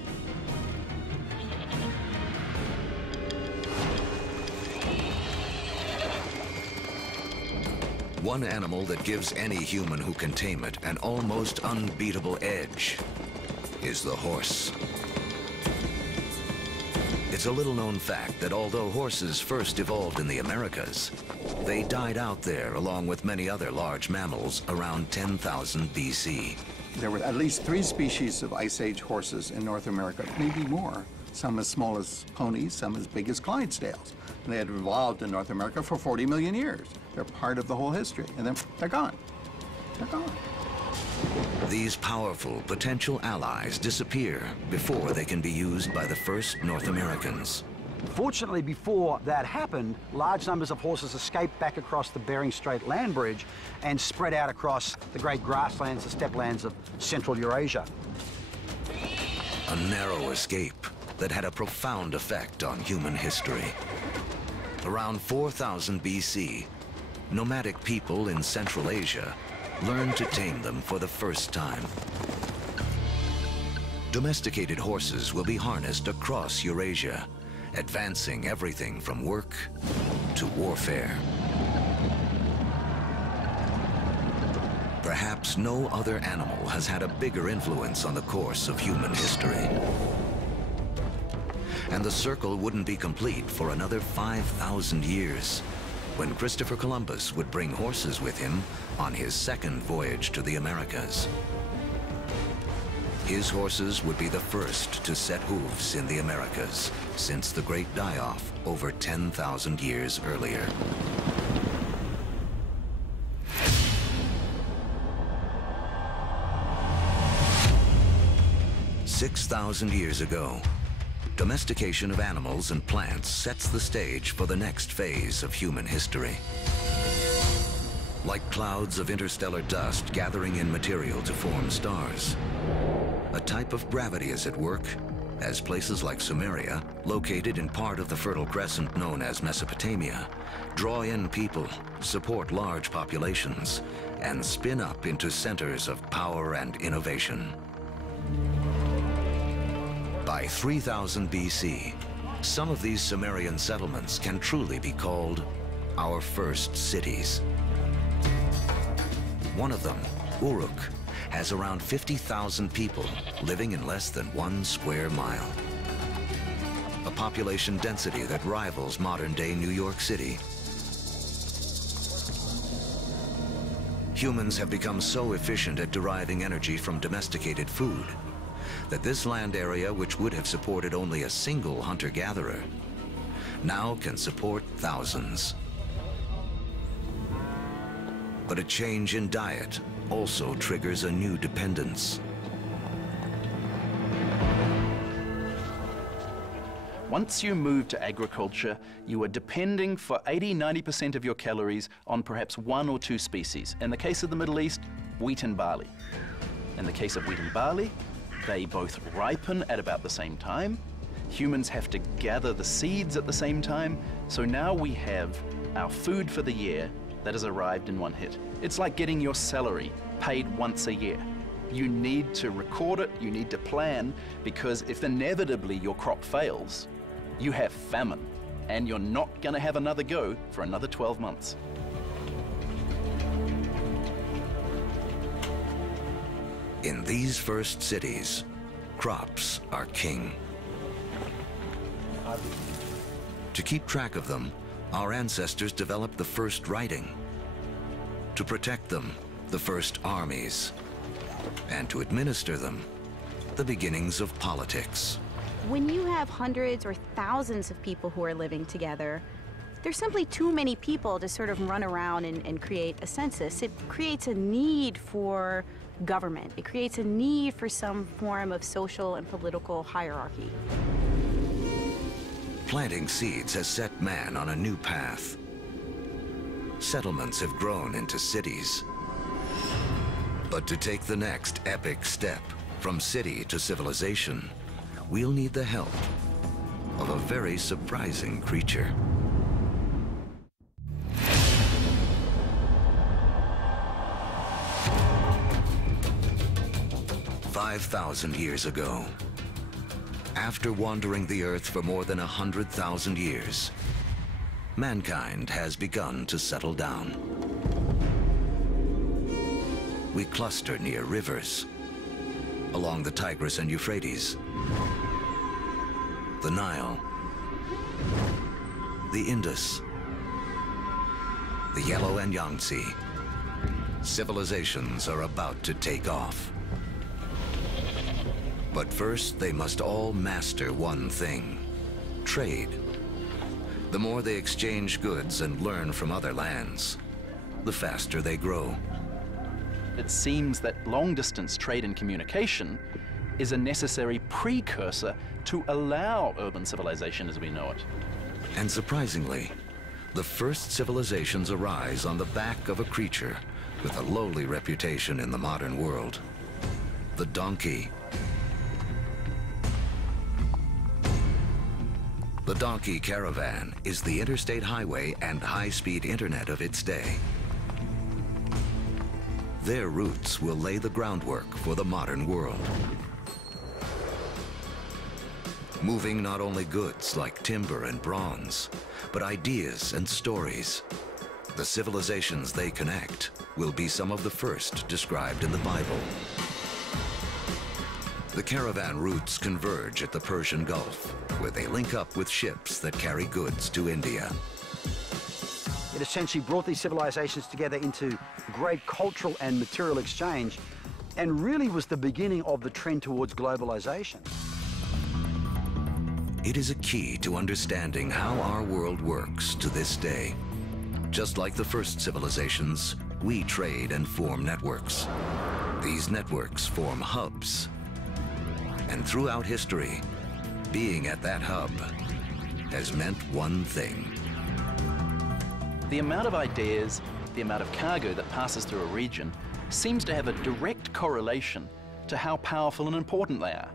One animal that gives any human who can tame it an almost unbeatable edge is the horse. It's a little-known fact that although horses first evolved in the Americas, they died out there along with many other large mammals around 10,000 BC. There were at least 3 species of Ice Age horses in North America, maybe more. Some as small as ponies, some as big as Clydesdales. And they had evolved in North America for 40 million years. They're part of the whole history, and then they're gone. They're gone. These powerful potential allies disappear before they can be used by the first North Americans. Fortunately, before that happened, large numbers of horses escaped back across the Bering Strait land bridge and spread out across the great grasslands, the steppe lands of Central Eurasia. A narrow escape that had a profound effect on human history. Around 4000 BC, nomadic people in Central Asia learned to tame them for the first time. Domesticated horses will be harnessed across Eurasia, advancing everything from work to warfare. Perhaps no other animal has had a bigger influence on the course of human history. And the circle wouldn't be complete for another 5,000 years, when Christopher Columbus would bring horses with him on his second voyage to the Americas. His horses would be the first to set hooves in the Americas since the Great Die-Off over 10,000 years earlier. "6,000 years ago, domestication of animals and plants sets the stage for the next phase of human history. Like clouds of interstellar dust gathering in material to form stars, a type of gravity is at work as places like Sumeria, located in part of the Fertile Crescent known as Mesopotamia, draw in people, support large populations, and spin up into centers of power and innovation. By 3000 BC, some of these Sumerian settlements can truly be called our first cities. One of them, Uruk, has around 50,000 people living in less than 1 square mile. A population density that rivals modern-day New York City. Humans have become so efficient at deriving energy from domesticated food that this land area, which would have supported only a single hunter-gatherer, now can support thousands. But a change in diet also triggers a new dependence. Once you move to agriculture, you are depending for 80–90% of your calories on perhaps 1 or 2 species. In the case of the Middle East, wheat and barley. In the case of wheat and barley, they both ripen at about the same time. Humans have to gather the seeds at the same time. So now we have our food for the year that has arrived in one hit. It's like getting your salary paid once a year. You need to record it, you need to plan, because if inevitably your crop fails, you have famine, and you're not going to have another go for another 12 months. In these first cities, crops are king. To keep track of them, our ancestors developed the first writing. To protect them, the first armies. And to administer them, the beginnings of politics. When you have hundreds or thousands of people who are living together, there's simply too many people to sort of run around and create a census. It creates a need for government. It creates a need for some form of social and political hierarchy. Planting seeds has set man on a new path. Settlements have grown into cities. But to take the next epic step from city to civilization, we'll need the help of a very surprising creature. 5,000 years ago, after wandering the Earth for more than 100,000 years, mankind has begun to settle down. We cluster near rivers, along the Tigris and Euphrates, the Nile, the Indus, the Yellow and Yangtze. Civilizations are about to take off. But first, they must all master one thing: trade. The more they exchange goods and learn from other lands, the faster they grow. It seems that long-distance trade and communication is a necessary precursor to allow urban civilization as we know it. And surprisingly, the first civilizations arise on the back of a creature with a lowly reputation in the modern world: the donkey. The donkey caravan is the interstate highway and high-speed internet of its day. Their routes will lay the groundwork for the modern world. Moving not only goods like timber and bronze, but ideas and stories. The civilizations they connect will be some of the first described in the Bible. The caravan routes converge at the Persian Gulf, where they link up with ships that carry goods to India. It essentially brought these civilizations together into great cultural and material exchange, and really was the beginning of the trend towards globalization. It is a key to understanding how our world works to this day. Just like the first civilizations, we trade and form networks. These networks form hubs. And throughout history, being at that hub has meant one thing. The amount of ideas, the amount of cargo that passes through a region seems to have a direct correlation to how powerful and important they are.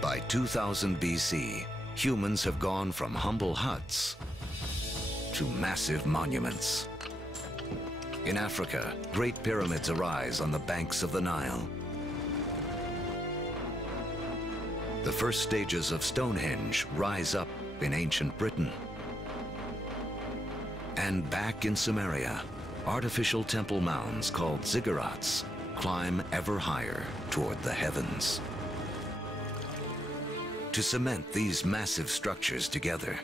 By 2000 BC, humans have gone from humble huts to massive monuments. In Africa, great pyramids arise on the banks of the Nile. The first stages of Stonehenge rise up in ancient Britain. And back in Samaria, artificial temple mounds called ziggurats climb ever higher toward the heavens. To cement these massive structures together,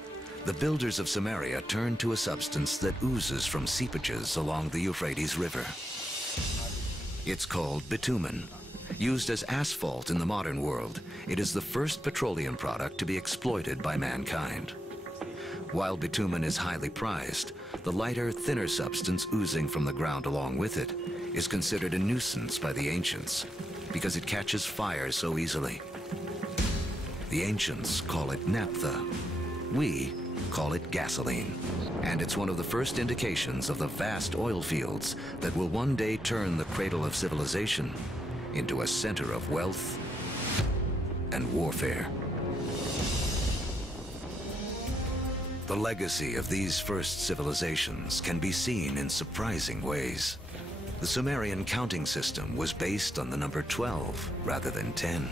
the builders of Samaria turned to a substance that oozes from seepages along the Euphrates River. It's called bitumen. Used as asphalt in the modern world, it is the first petroleum product to be exploited by mankind. While bitumen is highly prized, the lighter, thinner substance oozing from the ground along with it is considered a nuisance by the ancients because it catches fire so easily. The ancients call it naphtha. We call it gasoline. And it's one of the first indications of the vast oil fields that will one day turn the cradle of civilization into a center of wealth and warfare. The legacy of these first civilizations can be seen in surprising ways. The Sumerian counting system was based on the number 12 rather than 10,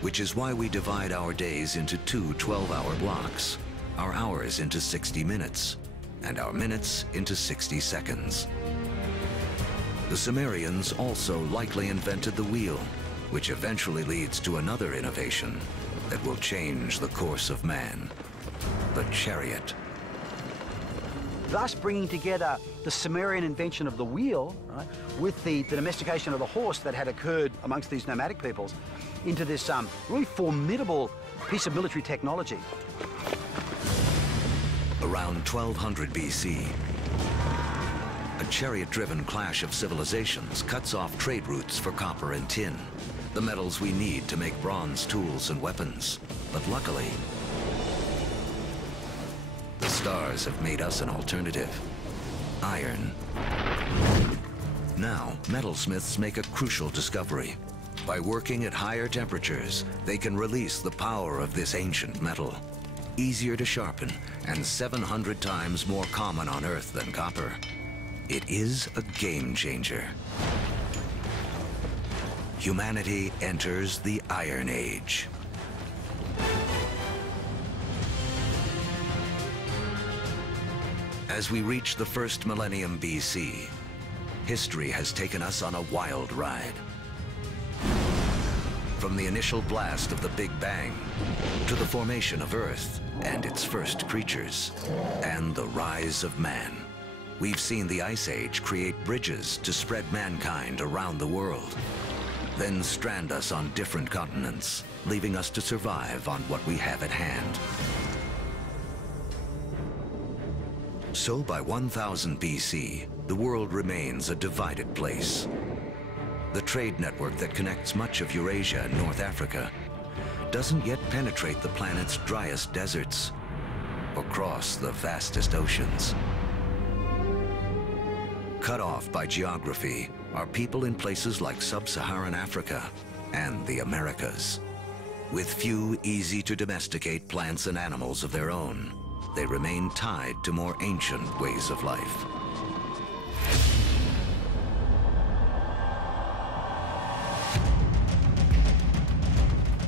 which is why we divide our days into two 12-hour blocks, our hours into 60 minutes, and our minutes into 60 seconds. The Sumerians also likely invented the wheel, which eventually leads to another innovation that will change the course of man, the chariot. Thus bringing together the Sumerian invention of the wheel, right, with the domestication of the horse that had occurred amongst these nomadic peoples into this really formidable piece of military technology. Around 1200 BC, a chariot-driven clash of civilizations cuts off trade routes for copper and tin, the metals we need to make bronze tools and weapons. But luckily, the stars have made us an alternative: iron. Now, metalsmiths make a crucial discovery. By working at higher temperatures, they can release the power of this ancient metal. Easier to sharpen and 700 times more common on Earth than copper. It is a game changer. Humanity enters the Iron Age. As we reach the first millennium BC, history has taken us on a wild ride. From the initial blast of the Big Bang to the formation of Earth and its first creatures, and the rise of man. We've seen the Ice Age create bridges to spread mankind around the world, then strand us on different continents, leaving us to survive on what we have at hand. So by 1000 BC, the world remains a divided place. The trade network that connects much of Eurasia and North Africa doesn't yet penetrate the planet's driest deserts or cross the vastest oceans. Cut off by geography are people in places like sub-Saharan Africa and the Americas. With few easy-to-domesticate plants and animals of their own, they remain tied to more ancient ways of life.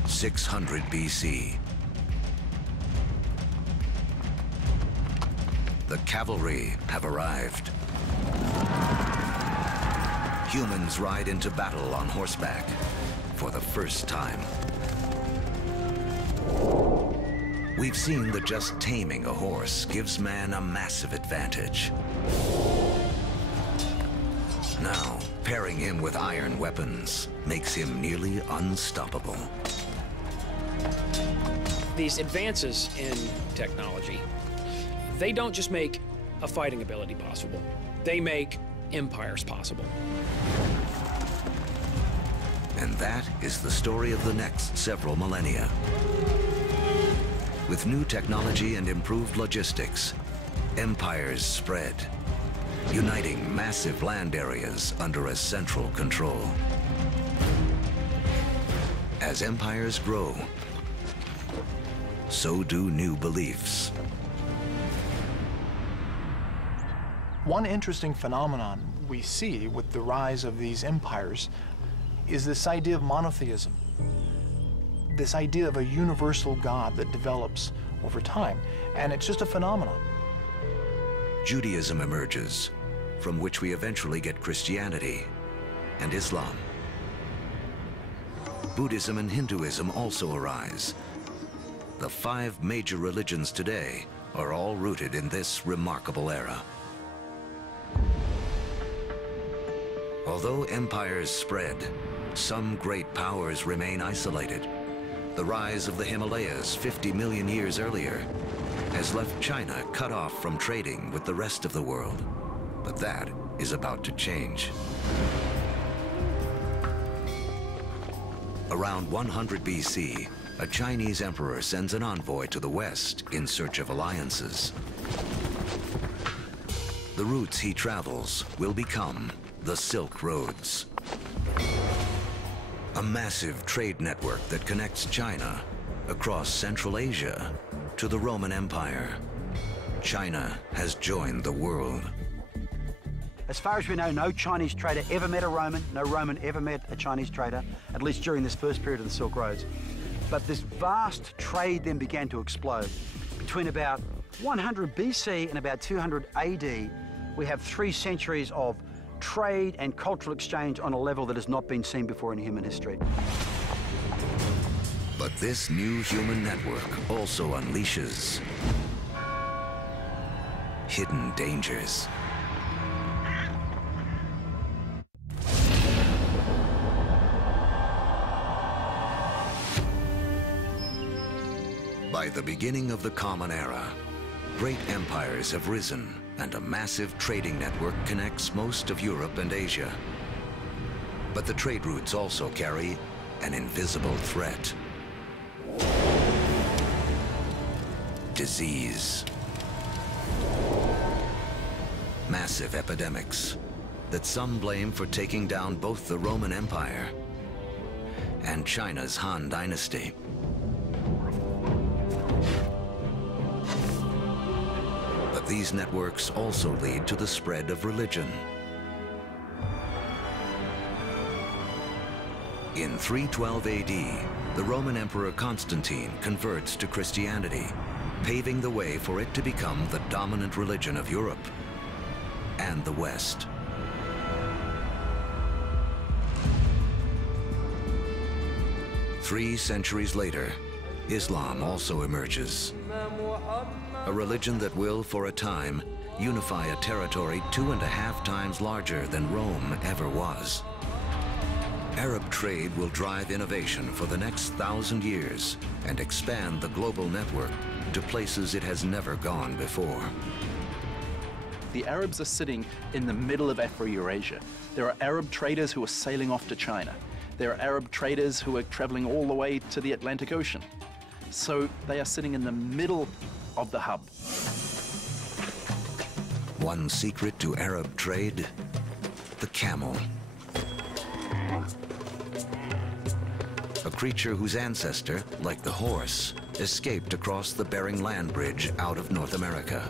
In 600 BC, the cavalry have arrived. Humans ride into battle on horseback for the first time. We've seen that just taming a horse gives man a massive advantage. Now, pairing him with iron weapons makes him nearly unstoppable. These advances in technology, they don't just make a fighting ability possible. They make empires possible. And that is the story of the next several millennia. With new technology and improved logistics, empires spread, uniting massive land areas under a central control. As empires grow, so do new beliefs. One interesting phenomenon we see with the rise of these empires is this idea of monotheism, this idea of a universal God that develops over time, and it's just a phenomenon. Judaism emerges, from which we eventually get Christianity and Islam. Buddhism and Hinduism also arise. The 5 major religions today are all rooted in this remarkable era. Although empires spread, some great powers remain isolated. The rise of the Himalayas 50 million years earlier has left China cut off from trading with the rest of the world. But that is about to change. Around 100 BC, a Chinese emperor sends an envoy to the West in search of alliances. The routes he travels will become the Silk Roads, a massive trade network that connects China across Central Asia to the Roman Empire. China has joined the world. As far as we know, no Chinese trader ever met a Roman, no Roman ever met a Chinese trader, at least during this first period of the Silk Roads. But this vast trade then began to explode. Between about 100 BC and about 200 AD, we have 3 centuries of trade and cultural exchange on a level that has not been seen before in human history. But this new human network also unleashes hidden dangers. By the beginning of the Common Era, great empires have risen, and a massive trading network connects most of Europe and Asia. But the trade routes also carry an invisible threat. Disease. Massive epidemics that some blame for taking down both the Roman Empire and China's Han Dynasty. But these networks also lead to the spread of religion. In 312 AD, the Roman Emperor Constantine converts to Christianity, paving the way for it to become the dominant religion of Europe and the West. Three centuries later, Islam also emerges. A religion that will, for a time, unify a territory 2.5 times larger than Rome ever was. Arab trade will drive innovation for the next 1,000 years and expand the global network to places it has never gone before. The Arabs are sitting in the middle of Afro-Eurasia. There are Arab traders who are sailing off to China. There are Arab traders who are traveling all the way to the Atlantic Ocean. So they are sitting in the middle of the hub. One secret to Arab trade: the camel. A creature whose ancestor, like the horse, escaped across the Bering Land Bridge out of North America.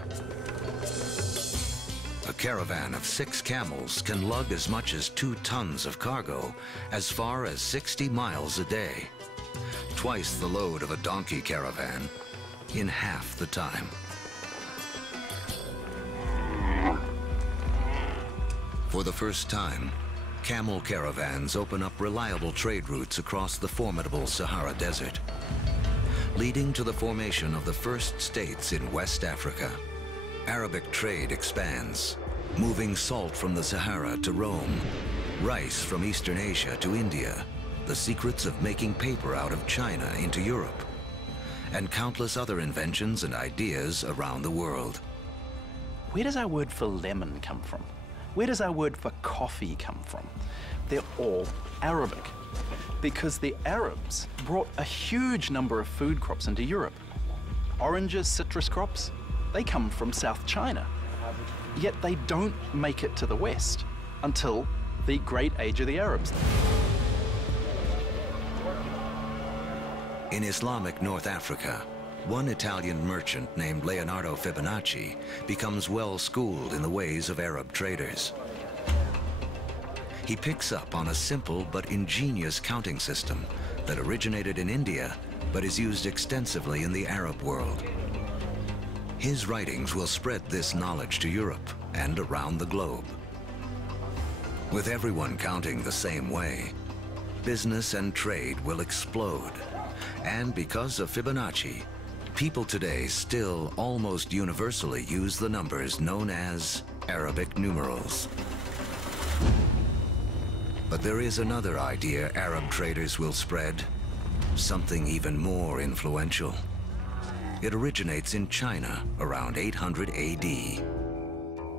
A caravan of 6 camels can lug as much as 2 tons of cargo as far as 60 miles a day, twice the load of a donkey caravan in half the time. For the first time, camel caravans open up reliable trade routes across the formidable Sahara Desert, leading to the formation of the first states in West Africa. Arabic trade expands, moving salt from the Sahara to Rome, rice from Eastern Asia to India, the secrets of making paper out of China into Europe, and countless other inventions and ideas around the world. Where does our word for lemon come from? Where does our word for coffee come from? They're all Arabic. Because the Arabs brought a huge number of food crops into Europe. Oranges, citrus crops, they come from South China. Yet they don't make it to the West until the Great Age of the Arabs. In Islamic North Africa, one Italian merchant named Leonardo Fibonacci becomes well-schooled in the ways of Arab traders. He picks up on a simple but ingenious counting system that originated in India but is used extensively in the Arab world. His writings will spread this knowledge to Europe and around the globe. With everyone counting the same way, business and trade will explode. And because of Fibonacci, people today still almost universally use the numbers known as Arabic numerals. But there is another idea Arab traders will spread, something even more influential. It originates in China around 800 AD.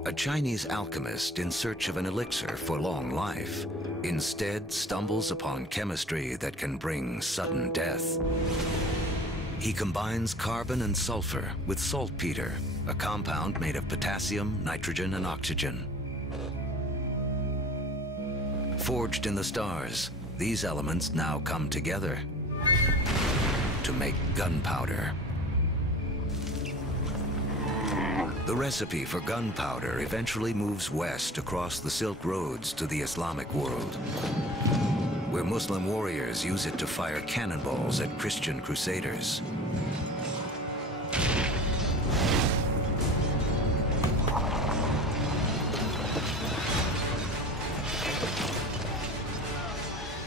A Chinese alchemist in search of an elixir for long life instead stumbles upon chemistry that can bring sudden death. He combines carbon and sulfur with saltpeter, a compound made of potassium, nitrogen, and oxygen. Forged in the stars, these elements now come together to make gunpowder. The recipe for gunpowder eventually moves west across the Silk Roads to the Islamic world, where Muslim warriors use it to fire cannonballs at Christian crusaders.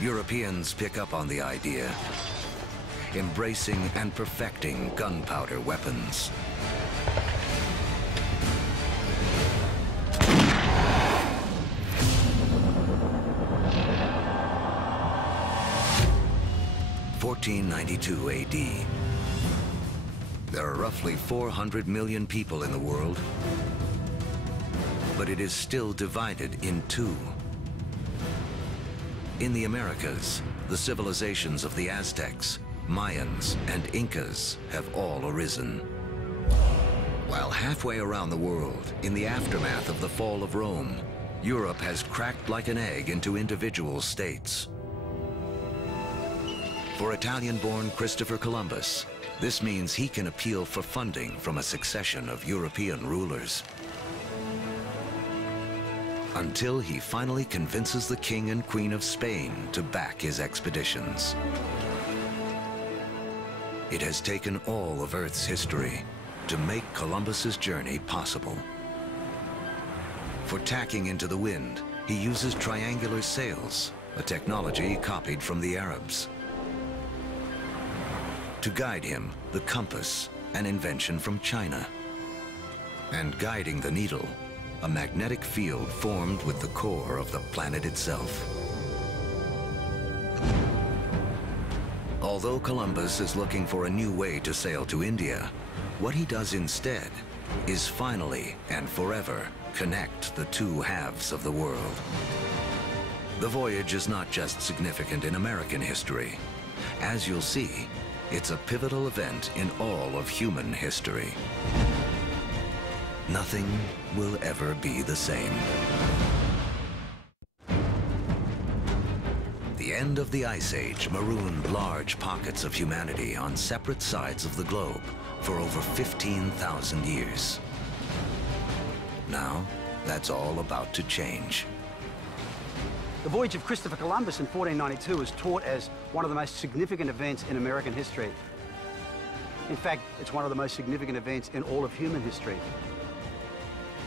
Europeans pick up on the idea, embracing and perfecting gunpowder weapons. In 1492 AD. There are roughly 400 million people in the world, but it is still divided in two. In the Americas, the civilizations of the Aztecs, Mayans, and Incas have all arisen. While halfway around the world, in the aftermath of the fall of Rome, Europe has cracked like an egg into individual states. For Italian-born Christopher Columbus, this means he can appeal for funding from a succession of European rulers. Until he finally convinces the King and Queen of Spain to back his expeditions. It has taken all of Earth's history to make Columbus's journey possible. For tacking into the wind, he uses triangular sails, a technology copied from the Arabs. To guide him, the compass, an invention from China. And guiding the needle, a magnetic field formed with the core of the planet itself. Although Columbus is looking for a new way to sail to India, what he does instead is finally and forever connect the two halves of the world. The voyage is not just significant in American history. As you'll see, it's a pivotal event in all of human history. Nothing will ever be the same. The end of the Ice Age marooned large pockets of humanity on separate sides of the globe for over 15,000 years. Now, that's all about to change. The voyage of Christopher Columbus in 1492 is taught as one of the most significant events in American history. In fact, it's one of the most significant events in all of human history.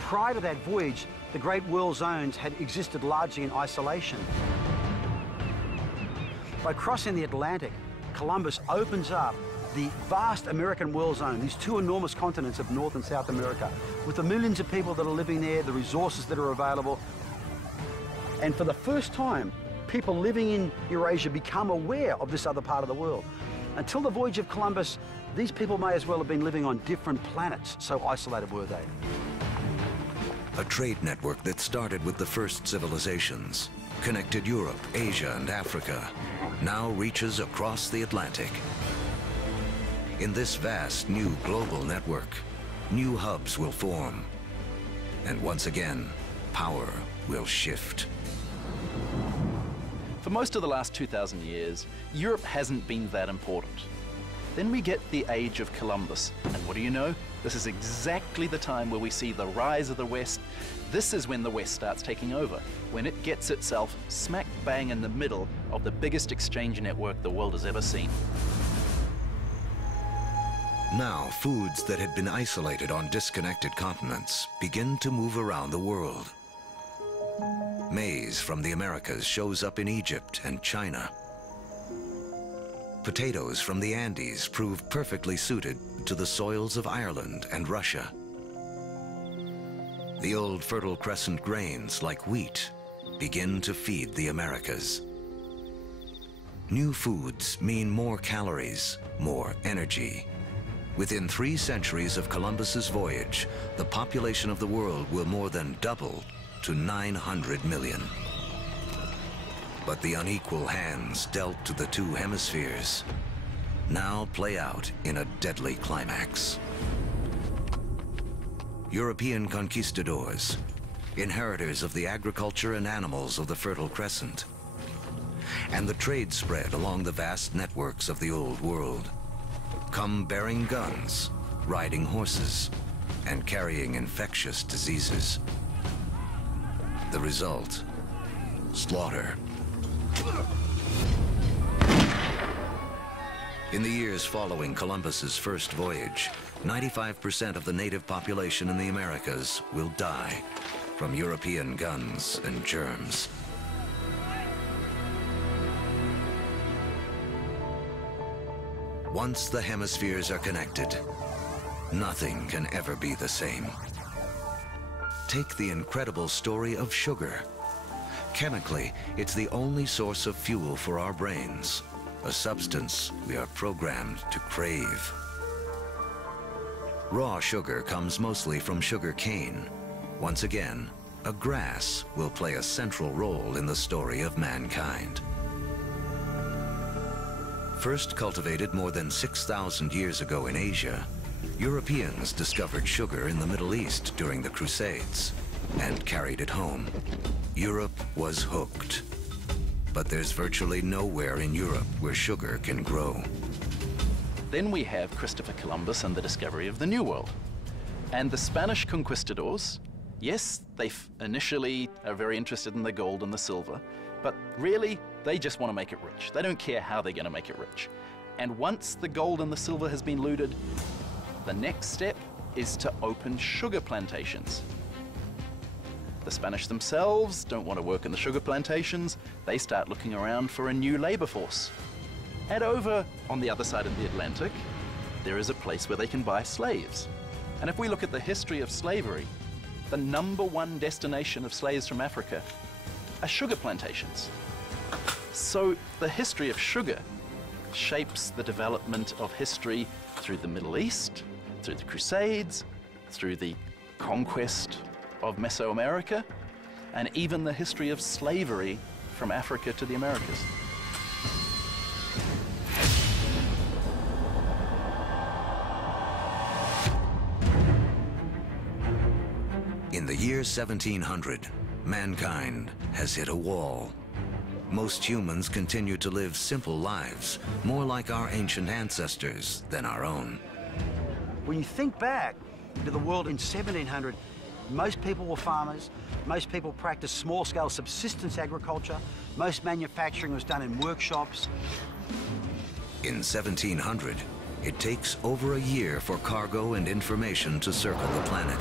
Prior to that voyage, the Great World Zones had existed largely in isolation. By crossing the Atlantic, Columbus opens up the vast American world zone, these two enormous continents of North and South America, with the millions of people that are living there, the resources that are available. And for the first time, people living in Eurasia become aware of this other part of the world. Until the voyage of Columbus, these people may as well have been living on different planets, so isolated were they. A trade network that started with the first civilizations, connected Europe, Asia, and Africa, now reaches across the Atlantic. In this vast new global network, new hubs will form. And once again, power will shift. For most of the last 2,000 years, Europe hasn't been that important. Then we get the age of Columbus, and what do you know? This is exactly the time where we see the rise of the West. This is when the West starts taking over, when it gets itself smack bang in the middle of the biggest exchange network the world has ever seen. Now, foods that had been isolated on disconnected continents begin to move around the world. Maize from the Americas shows up in Egypt and China. Potatoes from the Andes prove perfectly suited to the soils of Ireland and Russia. The old Fertile Crescent grains, like wheat, begin to feed the Americas. New foods mean more calories, more energy. Within 3 centuries of Columbus's voyage, the population of the world will more than double to 900 million. But the unequal hands dealt to the 2 hemispheres now play out in a deadly climax. European conquistadors, inheritors of the agriculture and animals of the Fertile Crescent, and the trade spread along the vast networks of the Old World, come bearing guns, riding horses, and carrying infectious diseases. The result, slaughter. In the years following Columbus's first voyage, 95% of the native population in the Americas will die from European guns and germs. Once the hemispheres are connected, nothing can ever be the same. Take the incredible story of sugar. Chemically, it's the only source of fuel for our brains, a substance we are programmed to crave. Raw sugar comes mostly from sugar cane. Once again, a grass will play a central role in the story of mankind. First cultivated more than 6,000 years ago in Asia, Europeans discovered sugar in the Middle East during the Crusades and carried it home. Europe was hooked. But there's virtually nowhere in Europe where sugar can grow. Then we have Christopher Columbus and the discovery of the New World. And the Spanish conquistadors, yes, they initially are very interested in the gold and the silver, but really, they just want to make it rich. They don't care how they're going to make it rich. And once the gold and the silver has been looted, the next step is to open sugar plantations. The Spanish themselves don't want to work in the sugar plantations. They start looking around for a new labor force. And over on the other side of the Atlantic, there is a place where they can buy slaves. And if we look at the history of slavery, the #1 destination of slaves from Africa are sugar plantations. So the history of sugar shapes the development of history through the Middle East, through the Crusades, through the conquest of Mesoamerica, and even the history of slavery from Africa to the Americas. In the year 1700, mankind has hit a wall. Most humans continue to live simple lives, more like our ancient ancestors than our own. When you think back to the world in 1700, most people were farmers, most people practiced small-scale subsistence agriculture, most manufacturing was done in workshops. In 1700, it takes over a year for cargo and information to circle the planet,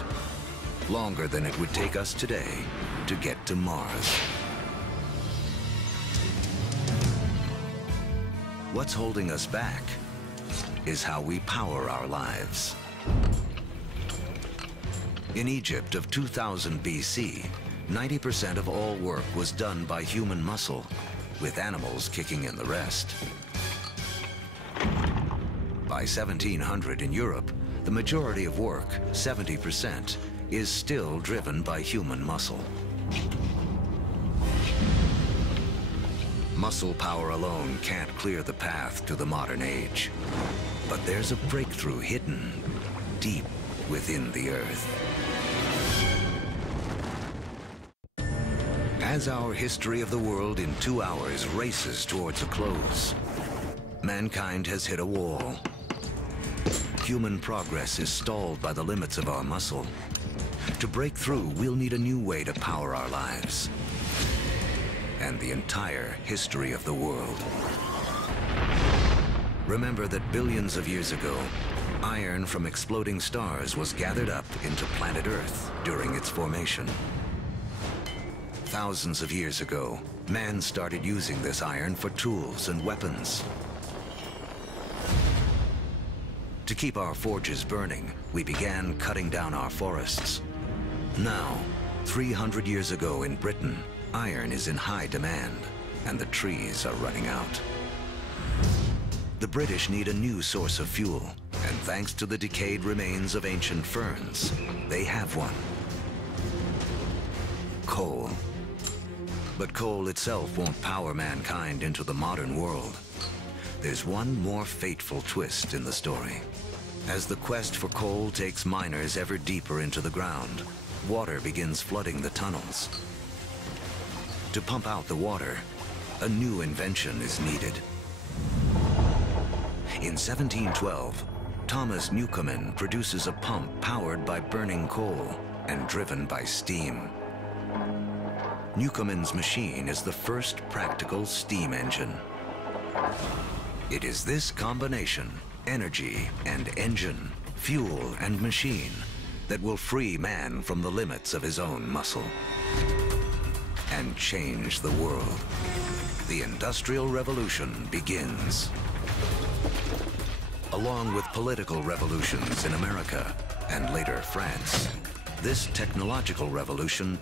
longer than it would take us today to get to Mars. What's holding us back is how we power our lives. In Egypt of 2000 BC, 90% of all work was done by human muscle, with animals kicking in the rest. By 1700 in Europe, the majority of work, 70%, is still driven by human muscle. Muscle power alone can't clear the path to the modern age. But there's a breakthrough hidden deep within the Earth. As our history of the world in 2 hours races towards a close, mankind has hit a wall. Human progress is stalled by the limits of our muscle. To break through, we'll need a new way to power our lives and the entire history of the world. Remember that billions of years ago, iron from exploding stars was gathered up into planet Earth during its formation. Thousands of years ago, man started using this iron for tools and weapons. To keep our forges burning, we began cutting down our forests. Now, 300 years ago in Britain, iron is in high demand, and the trees are running out. The British need a new source of fuel, and thanks to the decayed remains of ancient ferns, they have one. Coal. But coal itself won't power mankind into the modern world. There's one more fateful twist in the story. As the quest for coal takes miners ever deeper into the ground, water begins flooding the tunnels. To pump out the water, a new invention is needed. In 1712, Thomas Newcomen produces a pump powered by burning coal and driven by steam. Newcomen's machine is the first practical steam engine. It is this combination, energy and engine, fuel and machine, that will free man from the limits of his own muscle and change the world. The Industrial Revolution begins. Along with political revolutions in America and later France, this technological revolution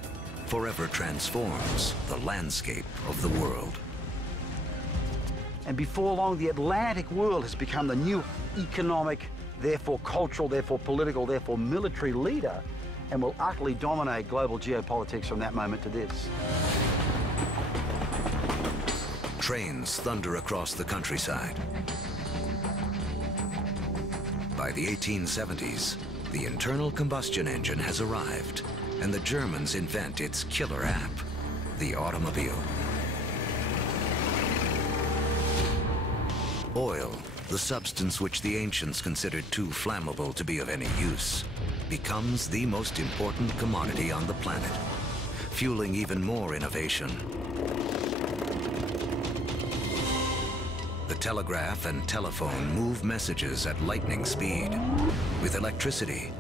forever transforms the landscape of the world. And before long, the Atlantic world has become the new economic, therefore cultural, therefore political, therefore military leader, and will utterly dominate global geopolitics from that moment to this. Trains thunder across the countryside. By the 1870s, the internal combustion engine has arrived, and the Germans invent its killer app, the automobile. Oil, the substance which the ancients considered too flammable to be of any use, becomes the most important commodity on the planet, fueling even more innovation. The telegraph and telephone move messages at lightning speed. With electricity,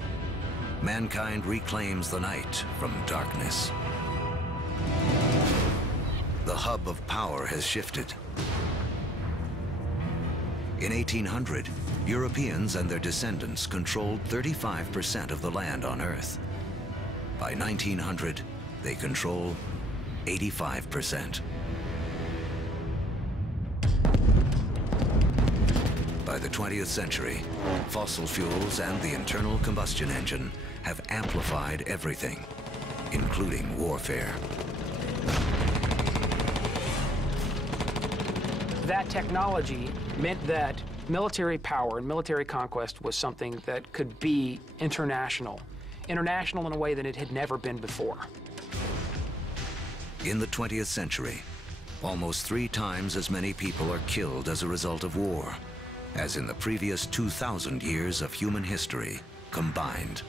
mankind reclaims the night from darkness. The hub of power has shifted. In 1800, Europeans and their descendants controlled 35% of the land on Earth. By 1900, they control 85%. By the 20th century, fossil fuels and the internal combustion engine have amplified everything, including warfare. That technology meant that military power and military conquest was something that could be international in a way that it had never been before. In the 20th century, almost 3 times as many people are killed as a result of war as in the previous 2,000 years of human history combined.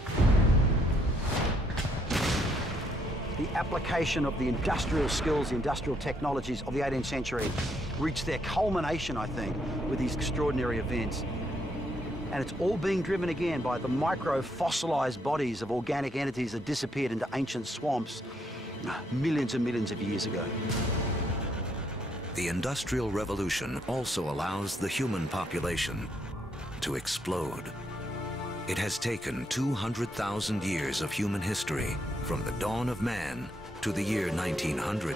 The application of the industrial skills, the industrial technologies of the 18th century reached their culmination, I think, with these extraordinary events. And it's all being driven again by the micro-fossilized bodies of organic entities that disappeared into ancient swamps millions and millions of years ago. The Industrial Revolution also allows the human population to explode. It has taken 200,000 years of human history, from the dawn of man to the year 1900,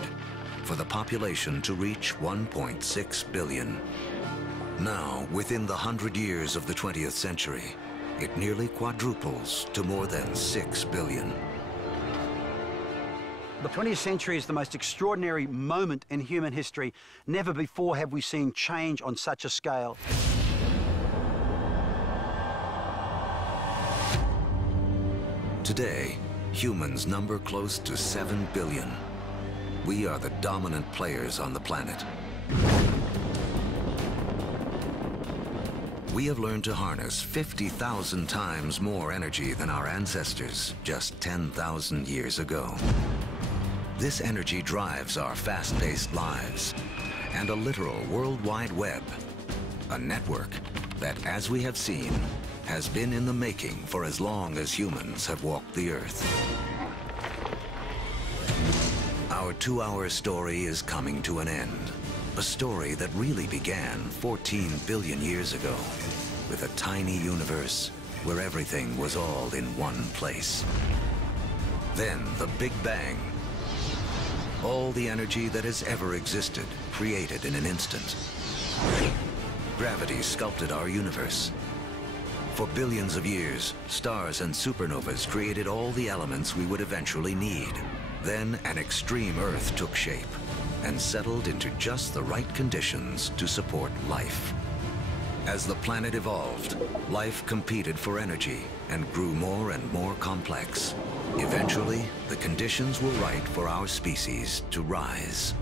for the population to reach 1.6 billion. Now, within the 100 years of the 20th century, it nearly quadruples to more than 6 billion. The 20th century is the most extraordinary moment in human history. Never before have we seen change on such a scale. Today, humans number close to 7 billion. We are the dominant players on the planet. We have learned to harness 50,000 times more energy than our ancestors just 10,000 years ago. This energy drives our fast-paced lives and a literal World Wide Web, a network that, as we have seen, has been in the making for as long as humans have walked the Earth. Our 2-hour story is coming to an end. A story that really began 14 billion years ago with a tiny universe where everything was all in one place. Then the Big Bang. All the energy that has ever existed created in an instant. Gravity sculpted our universe. For billions of years, stars and supernovas created all the elements we would eventually need. Then an extreme Earth took shape and settled into just the right conditions to support life. As the planet evolved, life competed for energy and grew more and more complex. Eventually, the conditions were right for our species to rise.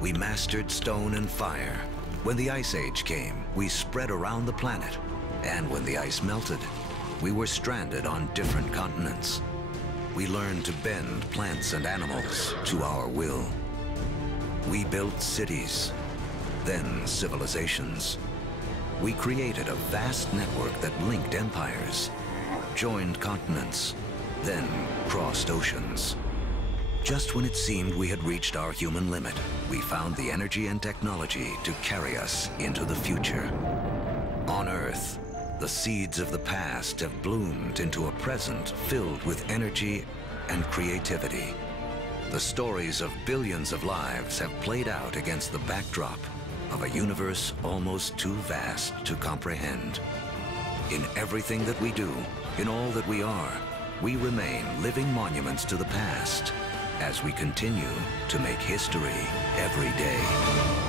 We mastered stone and fire. When the Ice Age came, we spread around the planet. And when the ice melted, we were stranded on different continents. We learned to bend plants and animals to our will. We built cities, then civilizations. We created a vast network that linked empires, joined continents, then crossed oceans. Just when it seemed we had reached our human limit, we found the energy and technology to carry us into the future. On Earth, the seeds of the past have bloomed into a present filled with energy and creativity. The stories of billions of lives have played out against the backdrop of a universe almost too vast to comprehend. In everything that we do, in all that we are, we remain living monuments to the past as we continue to make history every day.